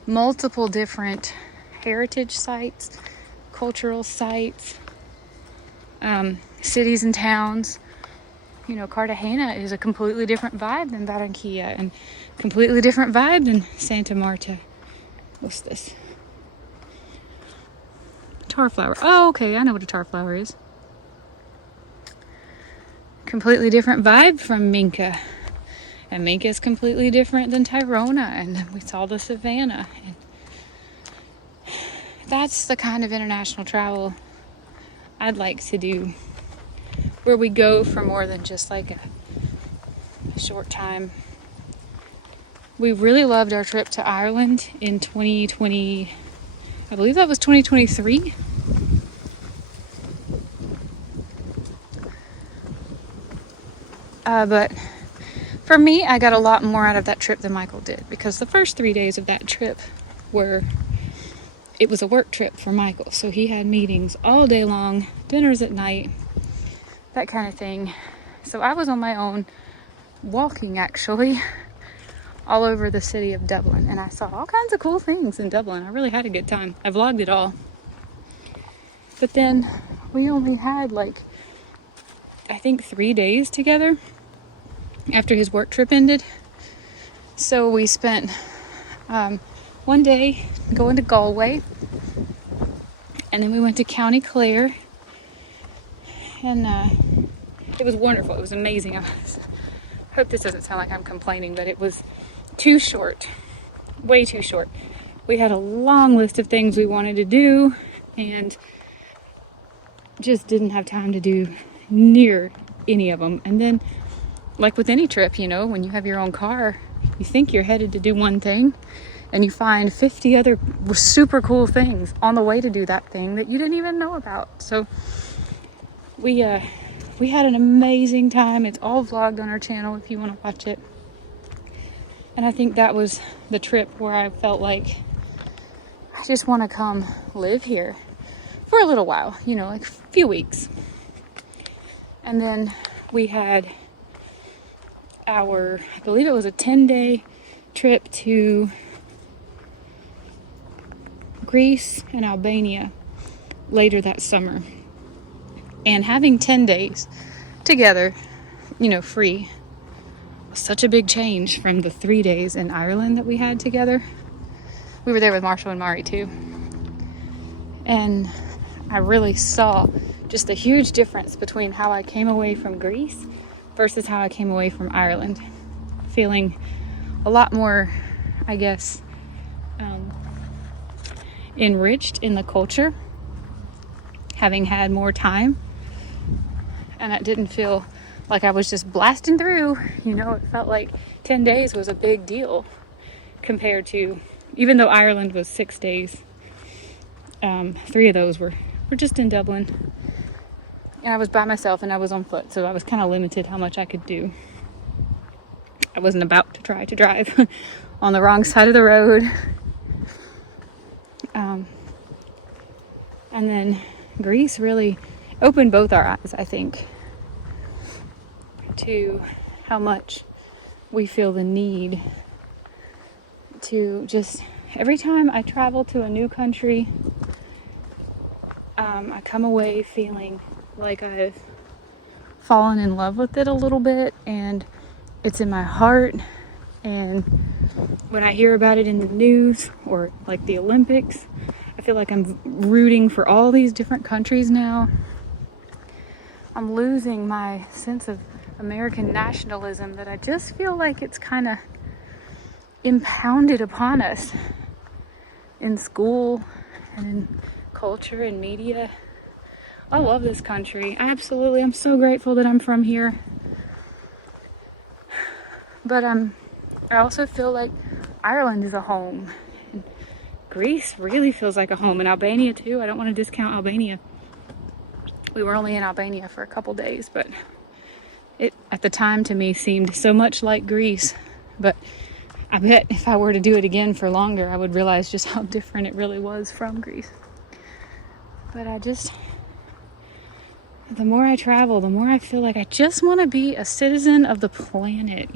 multiple different heritage sites, cultural sites, cities and towns. Cartagena is a completely different vibe than Barranquilla, and completely different vibe than Santa Marta. What's this? Tar flower. Oh, okay, I know what a tar flower is. Completely different vibe from Minca. And Minca is completely different than Tirona, and we saw the savannah. And that's the kind of international travel I'd like to do, where we go for more than just like a short time We really loved our trip to Ireland in 2020. I believe that was 2023. But for me, I got a lot more out of that trip than Michael did, because the first 3 days of that trip it was a work trip for Michael. So he had meetings all day long, dinners at night, that kind of thing. So I was on my own, walking actually, all over the city of Dublin. And I saw all kinds of cool things in Dublin. I really had a good time. I vlogged it all. But then we only had I think 3 days together after his work trip ended. So we spent one day going to Galway, and then we went to County Clare, and it was wonderful. It was amazing. I hope this doesn't sound like I'm complaining, but it was too short, way too short. We had a long list of things we wanted to do and just didn't have time to do near any of them. And then, like with any trip, when you have your own car, you think you're headed to do one thing, and you find 50 other super cool things on the way to do that thing that you didn't even know about. So we had an amazing time. It's all vlogged on our channel if you want to watch it. And I think that was the trip where I felt like I just want to come live here for a little while, like a few weeks. And then we had I believe it was a 10-day trip to Greece and Albania later that summer. And having 10 days together, free, was such a big change from the 3 days in Ireland that we had together. We were there with Marshall and Mari too. And I really saw just a huge difference between how I came away from Greece versus how I came away from Ireland. Feeling a lot more, I guess, enriched in the culture, having had more time. And it didn't feel like I was just blasting through. It felt like 10 days was a big deal compared to, even though Ireland was 6 days, 3 of those were just in Dublin. And I was by myself and I was on foot, so I was kind of limited how much I could do. I wasn't about to try to drive on the wrong side of the road. And then Greece really opened both our eyes, I think, to how much we feel the need to just, every time I travel to a new country, I come away feeling like I've fallen in love with it a little bit, and it's in my heart. And when I hear about it in the news, or like the Olympics, I feel like I'm rooting for all these different countries now. I'm losing my sense of American nationalism that I just feel like it's kind of impounded upon us in school and in culture and media. I love this country. I'm so grateful that I'm from here. But I also feel like Ireland is a home. And Greece really feels like a home, and Albania too. I don't want to discount Albania. We were only in Albania for a couple days, but it at the time to me seemed so much like Greece. But I bet if I were to do it again for longer, I would realize just how different it really was from Greece. But the more I travel, the more I feel like I just want to be a citizen of the planet.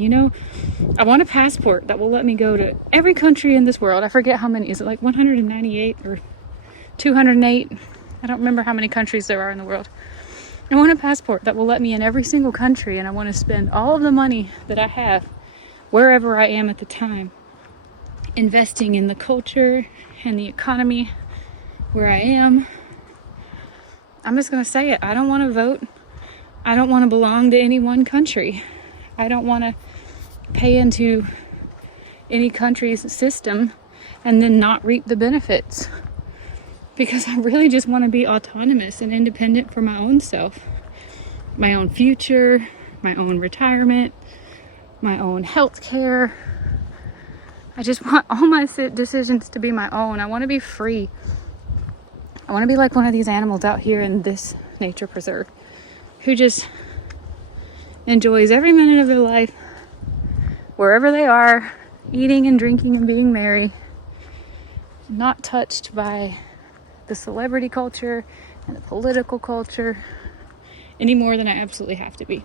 I want a passport that will let me go to every country in this world. I forget how many. Is it like 198 or 208? I don't remember how many countries there are in the world. I want a passport that will let me in every single country, and I want to spend all of the money that I have, wherever I am at the time, investing in the culture and the economy where I am. I'm just going to say it. I don't want to vote. I don't want to belong to any one country. I don't want to pay into any country's system and then not reap the benefits. Because I really just want to be autonomous and independent for my own self. My own future, my own retirement, my own health care, I just want all my decisions to be my own. I want to be free. I want to be like one of these animals out here in this nature preserve who just enjoys every minute of their life, wherever they are, eating and drinking and being merry, not touched by the celebrity culture and the political culture any more than I absolutely have to be.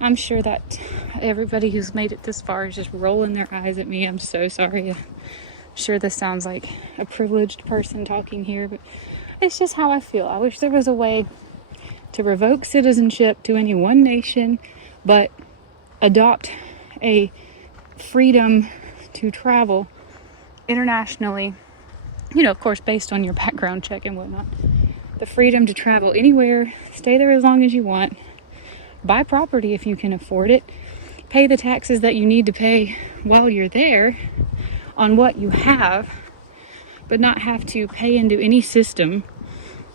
I'm sure that everybody who's made it this far is just rolling their eyes at me. I'm so sorry. I'm sure this sounds like a privileged person talking here, but it's just how I feel. I wish there was a way to revoke citizenship to any one nation, but adopt a freedom to travel internationally, of course, based on your background check and whatnot. The freedom to travel anywhere, stay there as long as you want, buy property if you can afford it, pay the taxes that you need to pay while you're there on what you have, but not have to pay into any system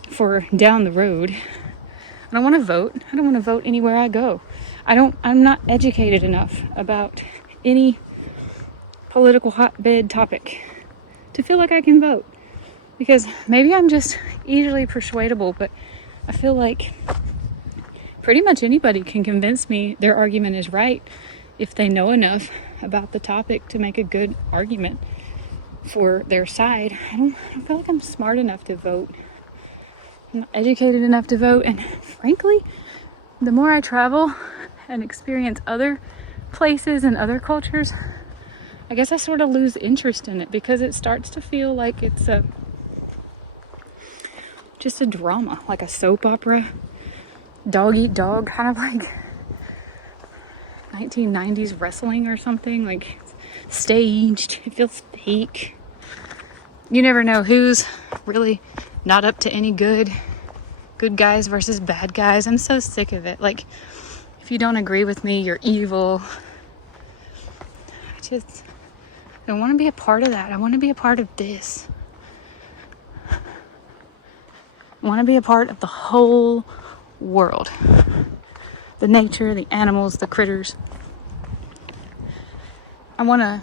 for down the road. I don't want to vote. I don't want to vote anywhere I go. I'm not educated enough about any political hotbed topic to feel like I can vote. Because maybe I'm just easily persuadable, but I feel like pretty much anybody can convince me their argument is right if they know enough about the topic to make a good argument for their side. I don't feel like I'm smart enough to vote. I'm not educated enough to vote, and frankly, the more I travel and experience other places and other cultures, I guess I sort of lose interest in it because it starts to feel like it's just a drama, like a soap opera, dog eat dog, kind of like 1990s wrestling or something, like staged. It feels fake. You never know who's really not up to any good guys versus bad guys. I'm so sick of it. Like, if you don't agree with me, you're evil. I don't want to be a part of that. I want to be a part of this. I want to be a part of the whole world. The nature, the animals, the critters. I want to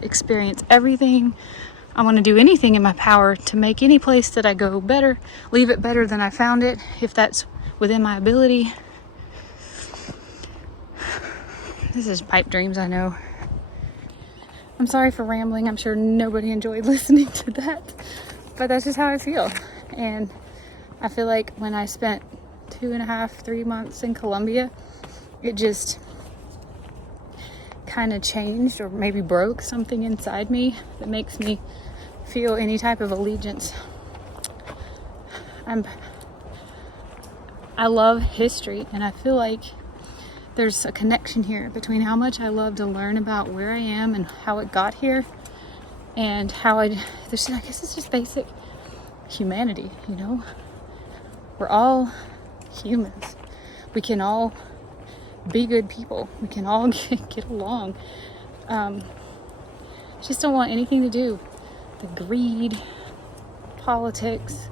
experience everything. I want to do anything in my power to make any place that I go better, leave it better than I found it, if that's within my ability. This is pipe dreams, I know. I'm sorry for rambling. I'm sure nobody enjoyed listening to that, but that's just how I feel. And I feel like when I spent 2.5-3 months in Colombia, it just kind of changed or maybe broke something inside me that makes me feel any type of allegiance. I love history, and I feel like there's a connection here between how much I love to learn about where I am and how it got here, and how I guess it's just basic humanity, We're all humans. We can all be good people. We can all get along. Just don't want anything to do with the greed, politics.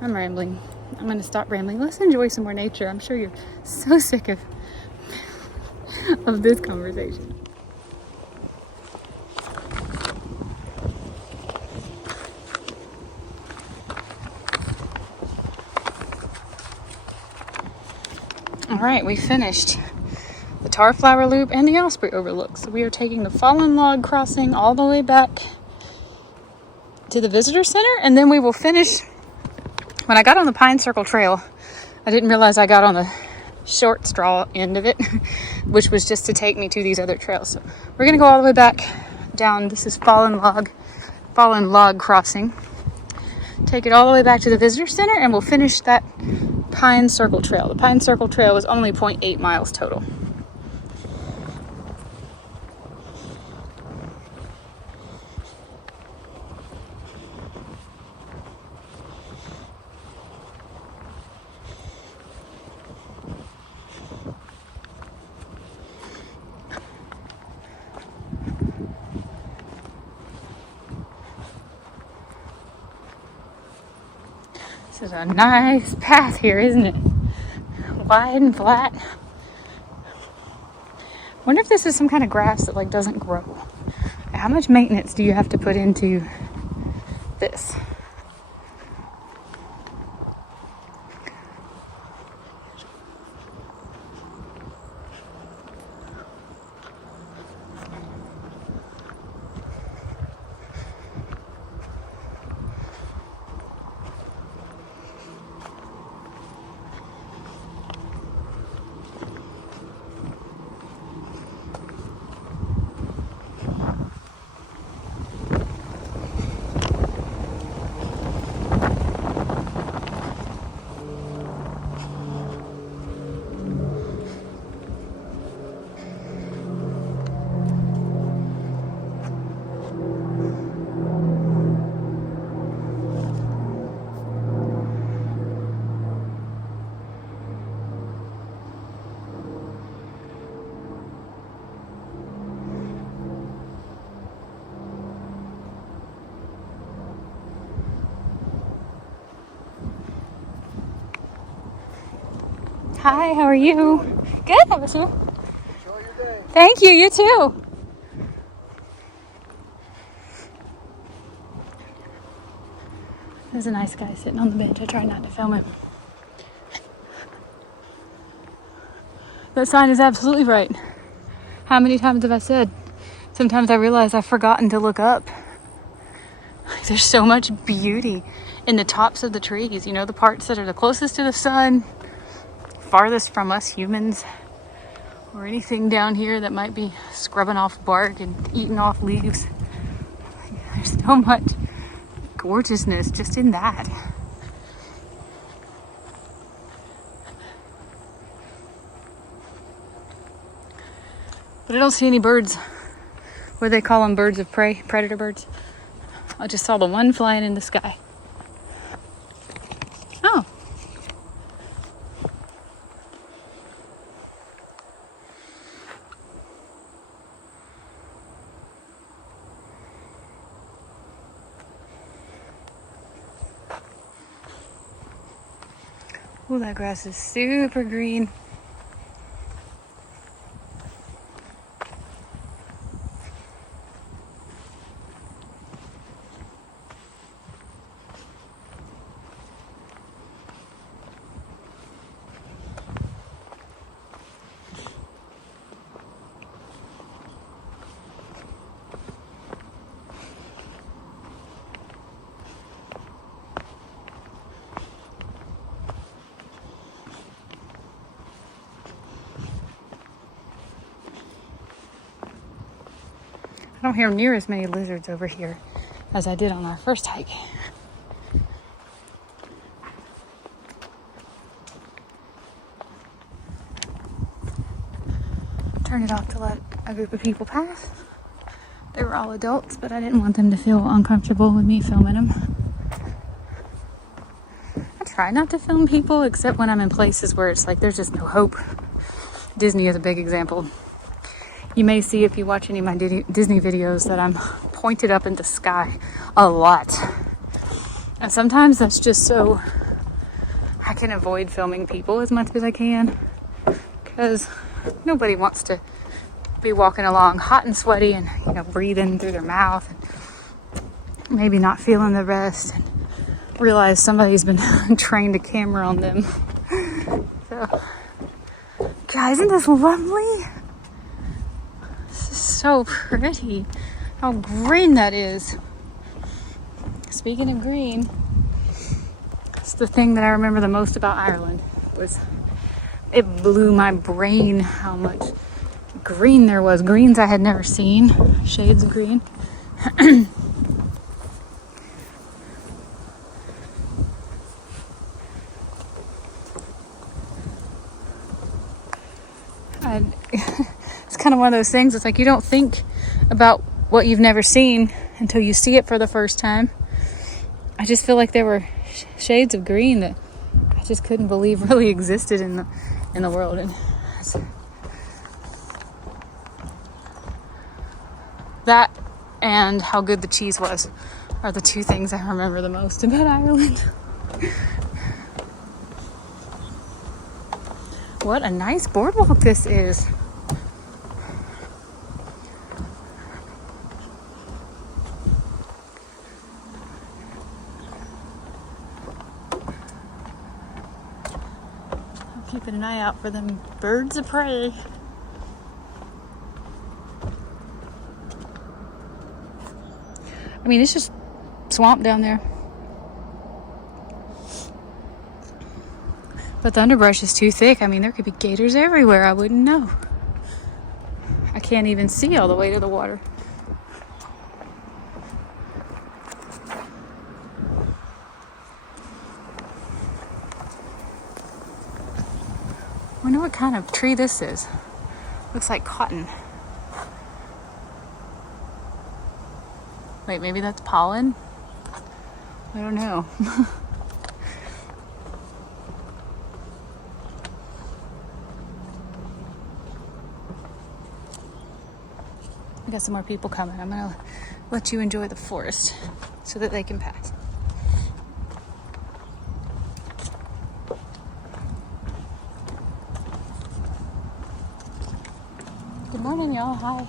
I'm rambling. I'm going to stop rambling. Let's enjoy some more nature. I'm sure you're so sick of this conversation. All right, we finished the Tarflower Loop and the Osprey Overlook. So we are taking the Fallen Log Crossing all the way back to the Visitor Center, and then we will finish. When I got on the Pine Circle Trail, I didn't realize I got on the short straw end of it, which was just to take me to these other trails. So we're going to go all the way back down. This is Fallen Log Crossing. Take it all the way back to the Visitor Center, and we'll finish that Pine Circle Trail. The Pine Circle Trail is only 0.8 miles total. This is a nice path here, isn't it? Wide and flat. Wonder if this is some kind of grass that like doesn't grow. How much maintenance do you have to put into this? Hi, how are you? Good, how about you? Enjoy your day. Thank you, you too. There's a nice guy sitting on the bench. I try not to film him. That sign is absolutely right. How many times have I said? Sometimes I realize I've forgotten to look up. There's so much beauty in the tops of the trees, you know, the parts that are the closest to the sun, farthest from us humans, or anything down here that might be scrubbing off bark and eating off leaves. There's so much gorgeousness just in that. But I don't see any birds. What do they call them? Birds of prey? Predator birds? I just saw the one flying in the sky. Oh. Ooh, that grass is super green. I don't hear near as many lizards over here as I did on our first hike. Turn it off to let a group of people pass. They were all adults, but I didn't want them to feel uncomfortable with me filming them. I try not to film people except when I'm in places where it's like there's just no hope. Disney is a big example. You may see if you watch any of my Disney videos that I'm pointed up in the sky a lot. And sometimes that's just so I can avoid filming people as much as I can. Because nobody wants to be walking along hot and sweaty and, you know, breathing through their mouth and maybe not feeling the rest and realize somebody's been trained a camera on them. So, guys, isn't this lovely? So pretty. How green that is. Speaking of green, it's the thing that I remember the most about Ireland. It blew my brain how much green there was. Greens I had never seen. Shades of green. It's kind of one of those things. It's like you don't think about what you've never seen until you see it for the first time. I just feel like there were shades of green that I just couldn't believe really existed in the world. And that and how good the cheese was are the two things I remember the most about Ireland. What a nice boardwalk this is. keeping an eye out for them birds of prey. I mean, it's just swamp down there. But the underbrush is too thick. I mean, there could be gators everywhere. I wouldn't know. I can't even see all the way to the water. I wonder what kind of tree this is. Looks like cotton. Wait, maybe that's pollen? I don't know. We got some more people coming. I'm gonna let you enjoy the forest so that they can pass. Good morning, y'all. Hi.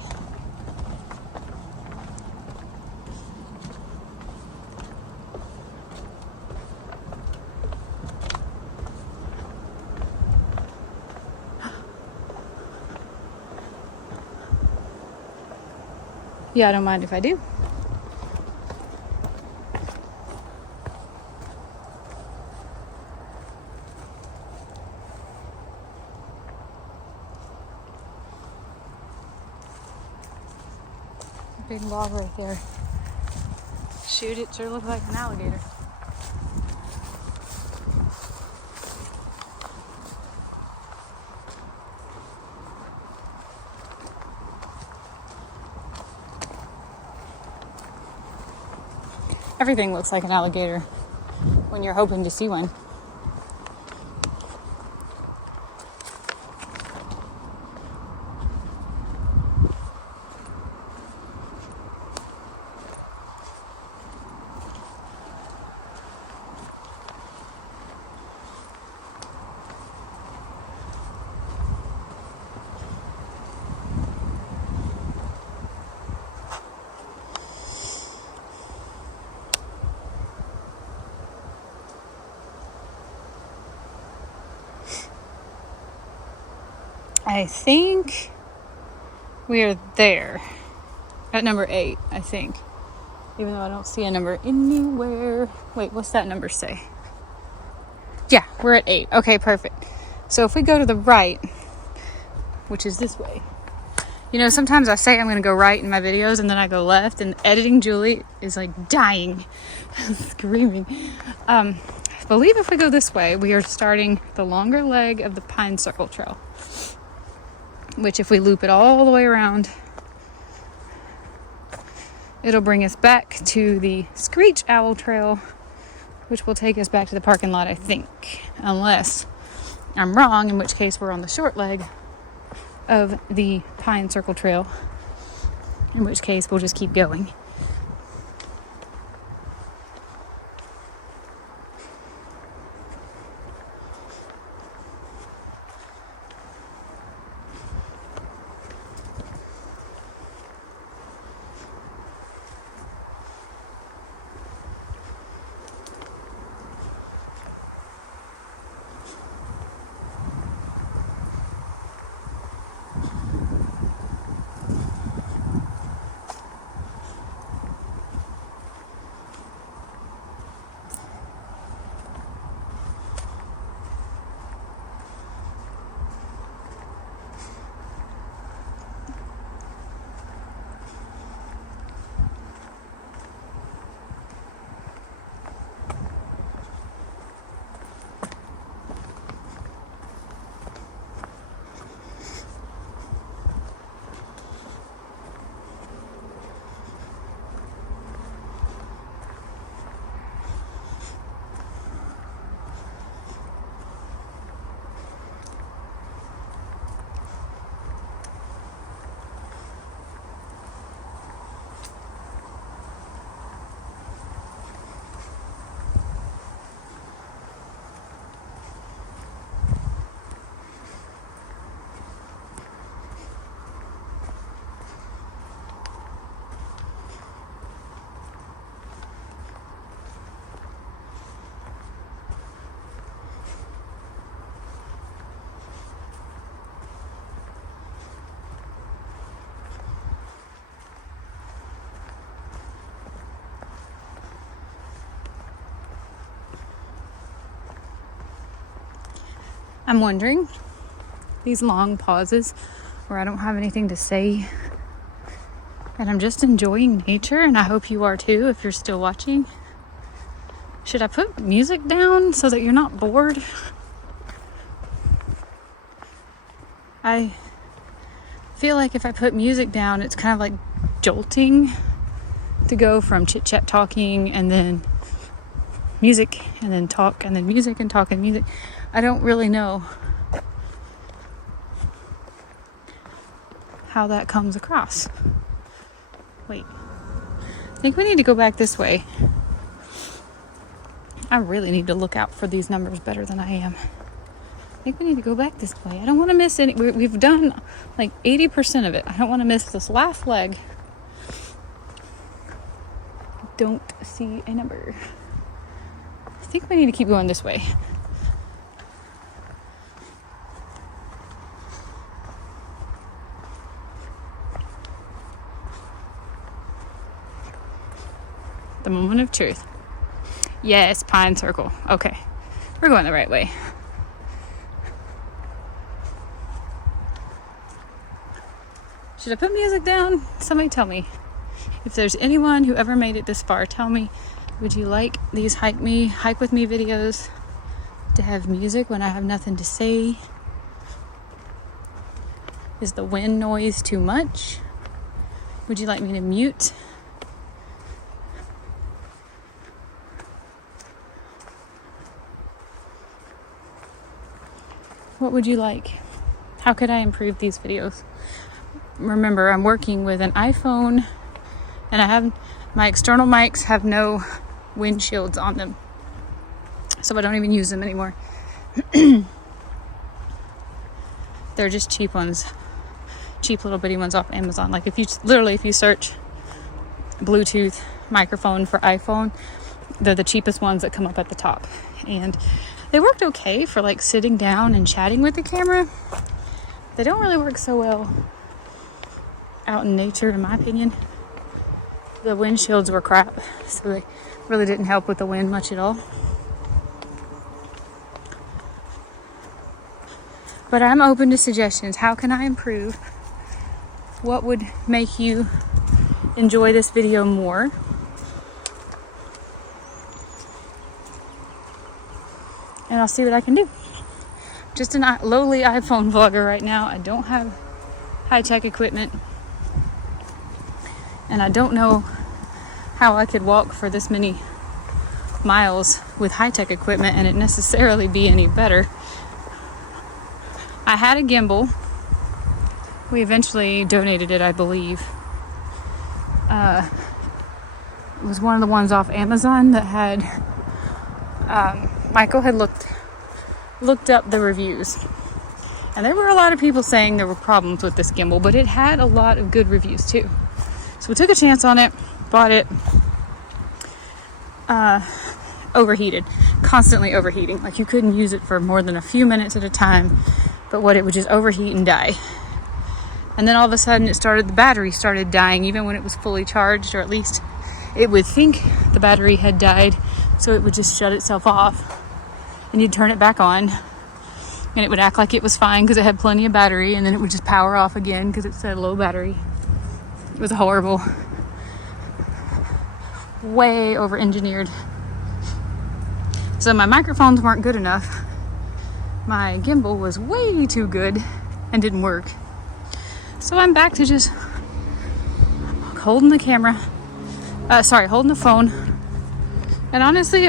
Yeah, I don't mind if I do. Big log right there. Shoot, it sure looks like an alligator. Everything looks like an alligator when you're hoping to see one. I think we are there at number 8, I think. Even though I don't see a number anywhere. Wait, what's that number say? Yeah, we're at 8. Okay, perfect. So if we go to the right, which is this way. You know, sometimes I say I'm going to go right in my videos and then I go left, and editing Julie is like dying, screaming. I believe if we go this way, we are starting the longer leg of the Pine Circle Trail. Which if we loop it all the way around, it'll bring us back to the Screech Owl Trail, which will take us back to the parking lot, I think. Unless I'm wrong, in which case we're on the short leg of the Pine Circle Trail, in which case we'll just keep going. I'm wondering, these long pauses where I don't have anything to say and I'm just enjoying nature, and I hope you are too if you're still watching. Should I put music down so that you're not bored? I feel like if I put music down, it's kind of like jolting to go from chit-chat talking and then music and then talk and then music and talk and music. I don't really know how that comes across. Wait, I think we need to go back this way. I really need to look out for these numbers better than I am. I think we need to go back this way. I don't want to miss any. We've done like 80% of it. I don't want to miss this last leg. Don't see a number. I think we need to keep going this way. The moment of truth. Yes, Pine Circle. Okay, we're going the right way. Should I put music down? Somebody tell me. If there's anyone who ever made it this far, tell me, would you like these hike with me videos to have music when I have nothing to say? Is the wind noise too much? Would you like me to mute? What would you like? How could I improve these videos? Remember, I'm working with an iPhone and I have my external mics have no windshields on them, so I don't even use them anymore. They're just cheap ones, cheap little bitty ones off Amazon. Like if you search Bluetooth microphone for iPhone, they're the cheapest ones that come up at the top, and they worked okay for like sitting down and chatting with the camera. They don't really work so well out in nature, in my opinion. The windshields were crap, so they really didn't help with the wind much at all. But I'm open to suggestions. How can I improve? What would make you enjoy this video more? And I'll see what I can do. Just a lowly iPhone vlogger right now. I don't have high-tech equipment. And I don't know how I could walk for this many miles with high-tech equipment and it necessarily be any better. I had a gimbal. We eventually donated it, I believe. It was one of the ones off Amazon that had... Michael had looked up the reviews. And there were a lot of people saying there were problems with this gimbal, but it had a lot of good reviews too. So we took a chance on it, bought it, overheated, constantly overheating. Like you couldn't use it for more than a few minutes at a time, but it would just overheat and die. And then all of a sudden the battery started dying even when it was fully charged, or at least it would think the battery had died, so it would just shut itself off. And you'd turn it back on and it would act like it was fine because it had plenty of battery, and then it would just power off again because it said low battery. It was horrible. Way over engineered. So my microphones weren't good enough. My gimbal was way too good and didn't work. So I'm back to just holding the camera. Holding the phone. And honestly,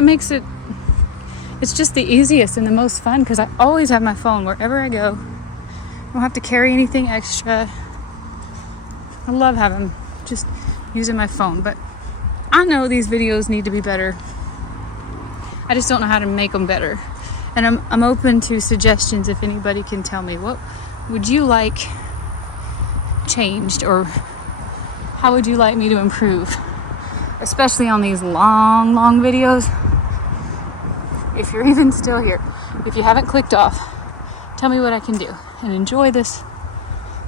it's just the easiest and the most fun because I always have my phone wherever I go. I don't have to carry anything extra. I love just using my phone, but I know these videos need to be better. I just don't know how to make them better. And I'm open to suggestions if anybody can tell me, what would you like changed, or how would you like me to improve? Especially on these long videos. If you're even still here, if you haven't clicked off, tell me what I can do and enjoy this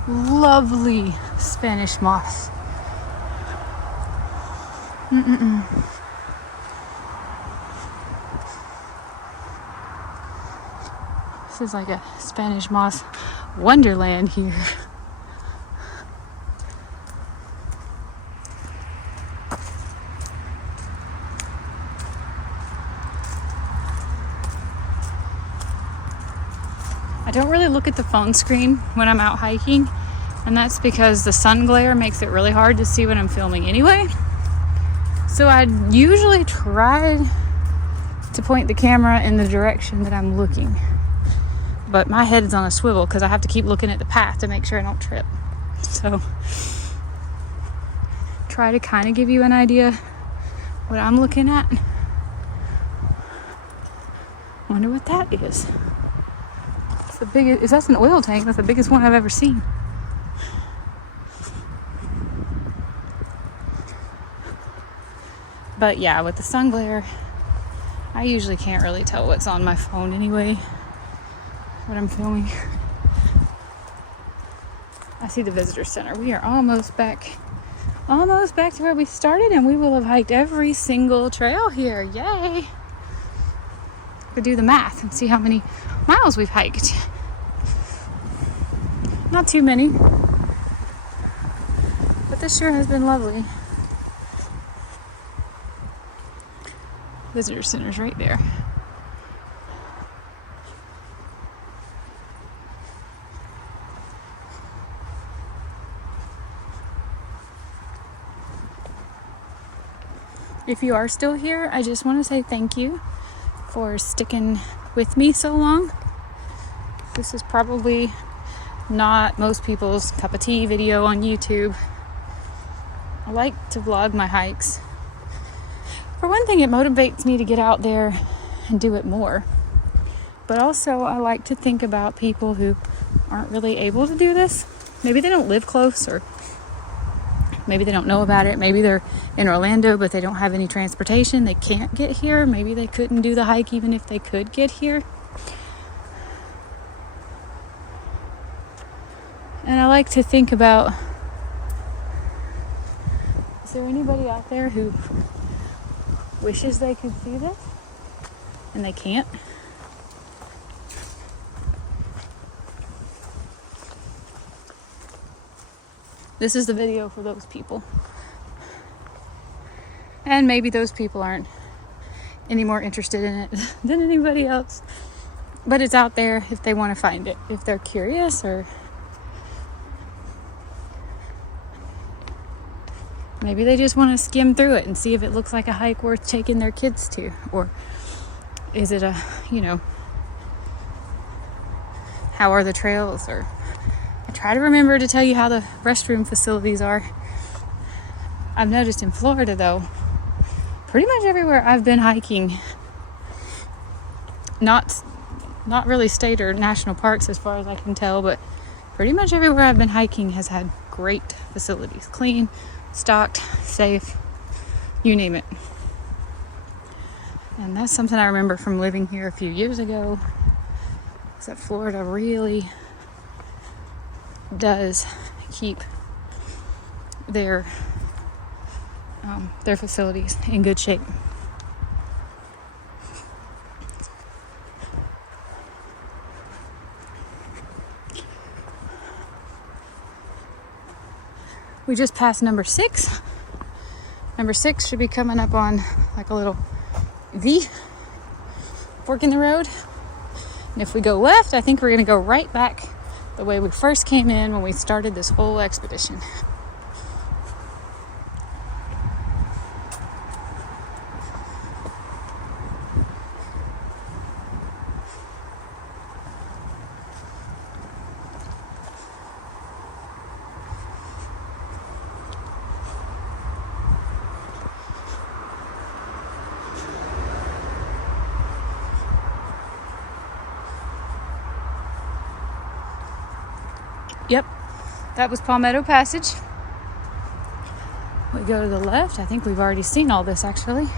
lovely Spanish moss. This is like a Spanish moss wonderland here. I don't really look at the phone screen when I'm out hiking, and that's because the sun glare makes it really hard to see what I'm filming anyway. So I usually try to point the camera in the direction that I'm looking. But my head is on a swivel because I have to keep looking at the path to make sure I don't trip. So try to kind of give you an idea what I'm looking at. Wonder what that is. It's the biggest, is that an oil tank? That's the biggest one I've ever seen. But yeah, with the sun glare, I usually can't really tell what's on my phone anyway, what I'm filming. I see the visitor center. We are almost back to where we started, and we will have hiked every single trail here. Yay! Could do the math and see how many miles we've hiked. Not too many, but this sure has been lovely. Visitor center's right there. If you are still here, I just want to say thank you for sticking with me so long. This is probably not most people's cup of tea video on YouTube. I like to vlog my hikes. For one thing, it motivates me to get out there and do it more. But also, I like to think about people who aren't really able to do this. Maybe they don't live close, or maybe they don't know about it. Maybe they're in Orlando, but they don't have any transportation. They can't get here. Maybe they couldn't do the hike even if they could get here. And I like to think about, is there anybody out there who wishes they could see this and they can't? This is the video for those people. And maybe those people aren't any more interested in it than anybody else. But it's out there if they want to find it. If they're curious, or maybe they just want to skim through it and see if it looks like a hike worth taking their kids to. Or is it a, how are the trails? Or I try to remember to tell you how the restroom facilities are. I've noticed in Florida, though, pretty much everywhere I've been hiking, not really state or national parks as far as I can tell, but pretty much everywhere I've been hiking has had great facilities. Clean, stocked, safe, you name it. And that's something I remember from living here a few years ago, is that Florida really does keep their facilities in good shape. We just passed number 6. Number 6 should be coming up on like a little V fork in the road. And if we go left, I think we're going to go right back the way we first came in when we started this whole expedition. Yep, that was Palmetto Passage. We go to the left. I think we've already seen all this, actually.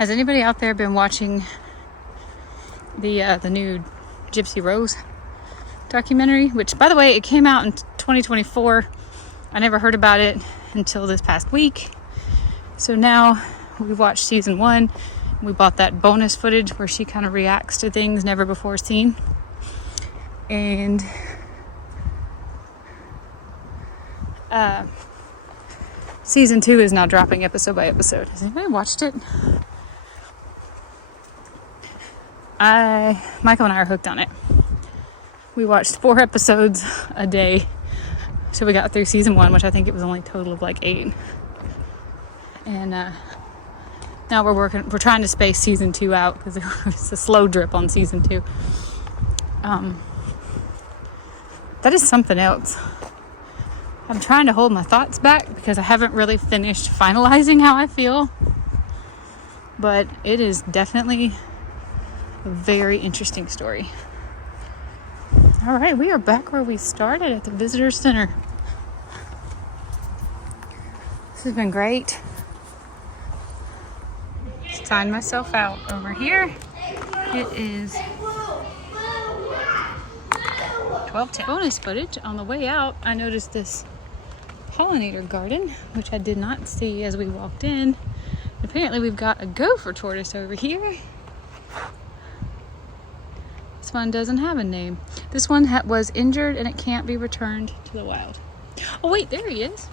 Has anybody out there been watching the new Gypsy Rose documentary? Which, by the way, it came out in 2024. I never heard about it until this past week. So now we watched season 1. We bought that bonus footage where she kind of reacts to things never before seen. And season 2 is now dropping episode by episode. Has anybody watched it? Michael and I are hooked on it. We watched 4 episodes a day. So we got through season 1, which I think it was only a total of like 8. And now we're trying to space season 2 out because it's a slow drip on season 2. That is something else. I'm trying to hold my thoughts back because I haven't really finished finalizing how I feel. But it is definitely a very interesting story. All right, we are back where we started at the visitor center. This has been great. Just tying myself out over here. It is 12:10. Bonus footage. On the way out, I noticed this pollinator garden, which I did not see as we walked in. Apparently, we've got a gopher tortoise over here. This one doesn't have a name. This one was injured and it can't be returned to the wild. Oh wait, there he is.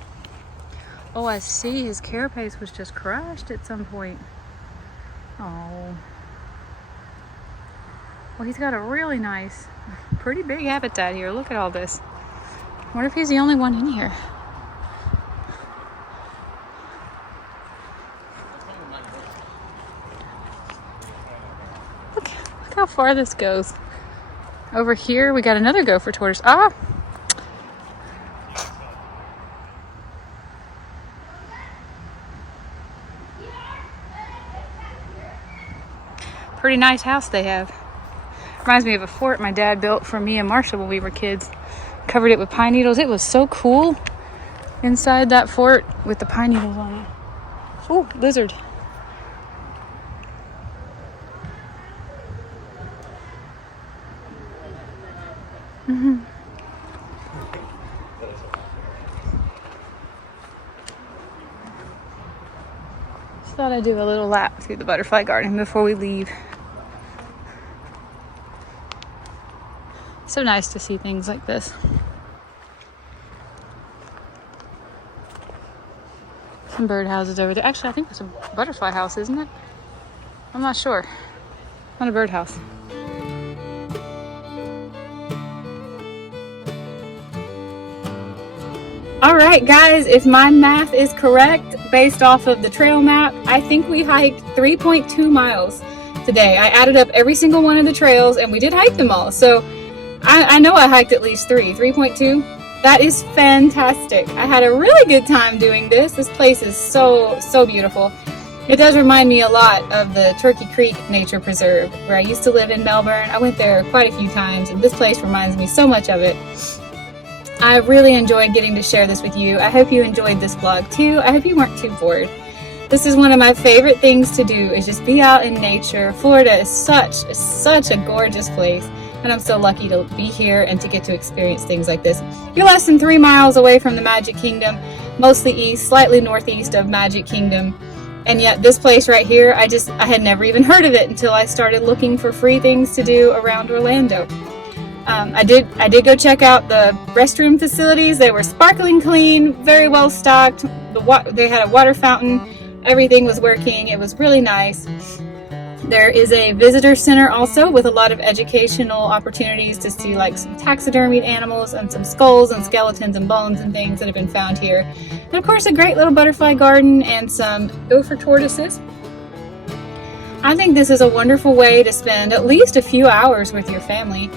Oh, I see. His carapace was just crushed at some point. Oh. Well, he's got a really nice, pretty big habitat here. Look at all this. I wonder if he's the only one in here. Look how far this goes. Over here, we got another gopher tortoise. Ah! Pretty nice house they have. Reminds me of a fort my dad built for me and Marsha when we were kids. Covered it with pine needles. It was so cool inside that fort with the pine needles on it. Oh, lizard. Mm-hmm. Just thought I'd do a little lap through the butterfly garden before we leave. So nice to see things like this. Some bird houses over there. Actually, I think it's a butterfly house, isn't it? I'm not sure. Not a bird house. All right, guys, if my math is correct, based off of the trail map, I think we hiked 3.2 miles today. I added up every single one of the trails, and we did hike them all. So I know I hiked at least 3.2. That is fantastic. I had a really good time doing this. This place is so beautiful. It does remind me a lot of the Turkey Creek Nature Preserve, where I used to live in Melbourne. I went there quite a few times, and this place reminds me so much of it. I really enjoyed getting to share this with you. I hope you enjoyed this vlog too. I hope you weren't too bored. This is one of my favorite things to do, is just be out in nature. Florida is such a gorgeous place, and I'm so lucky to be here and to get to experience things like this. You're less than 3 miles away from the Magic Kingdom, mostly east, slightly northeast of Magic Kingdom. And yet this place right here, I had never even heard of it until I started looking for free things to do around Orlando. I did go check out the restroom facilities. They were sparkling clean, very well stocked. They had a water fountain. Everything was working. It was really nice. There is a visitor center also with a lot of educational opportunities to see like some taxidermied animals and some skulls and skeletons and bones and things that have been found here. And of course a great little butterfly garden and some gopher tortoises. I think this is a wonderful way to spend at least a few hours with your family.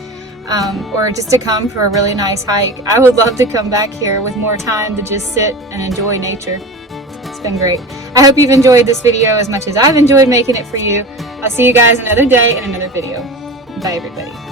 Or just to come for a really nice hike. I would love to come back here with more time to just sit and enjoy nature. It's been great. I hope you've enjoyed this video as much as I've enjoyed making it for you. I'll see you guys another day in another video. Bye, everybody.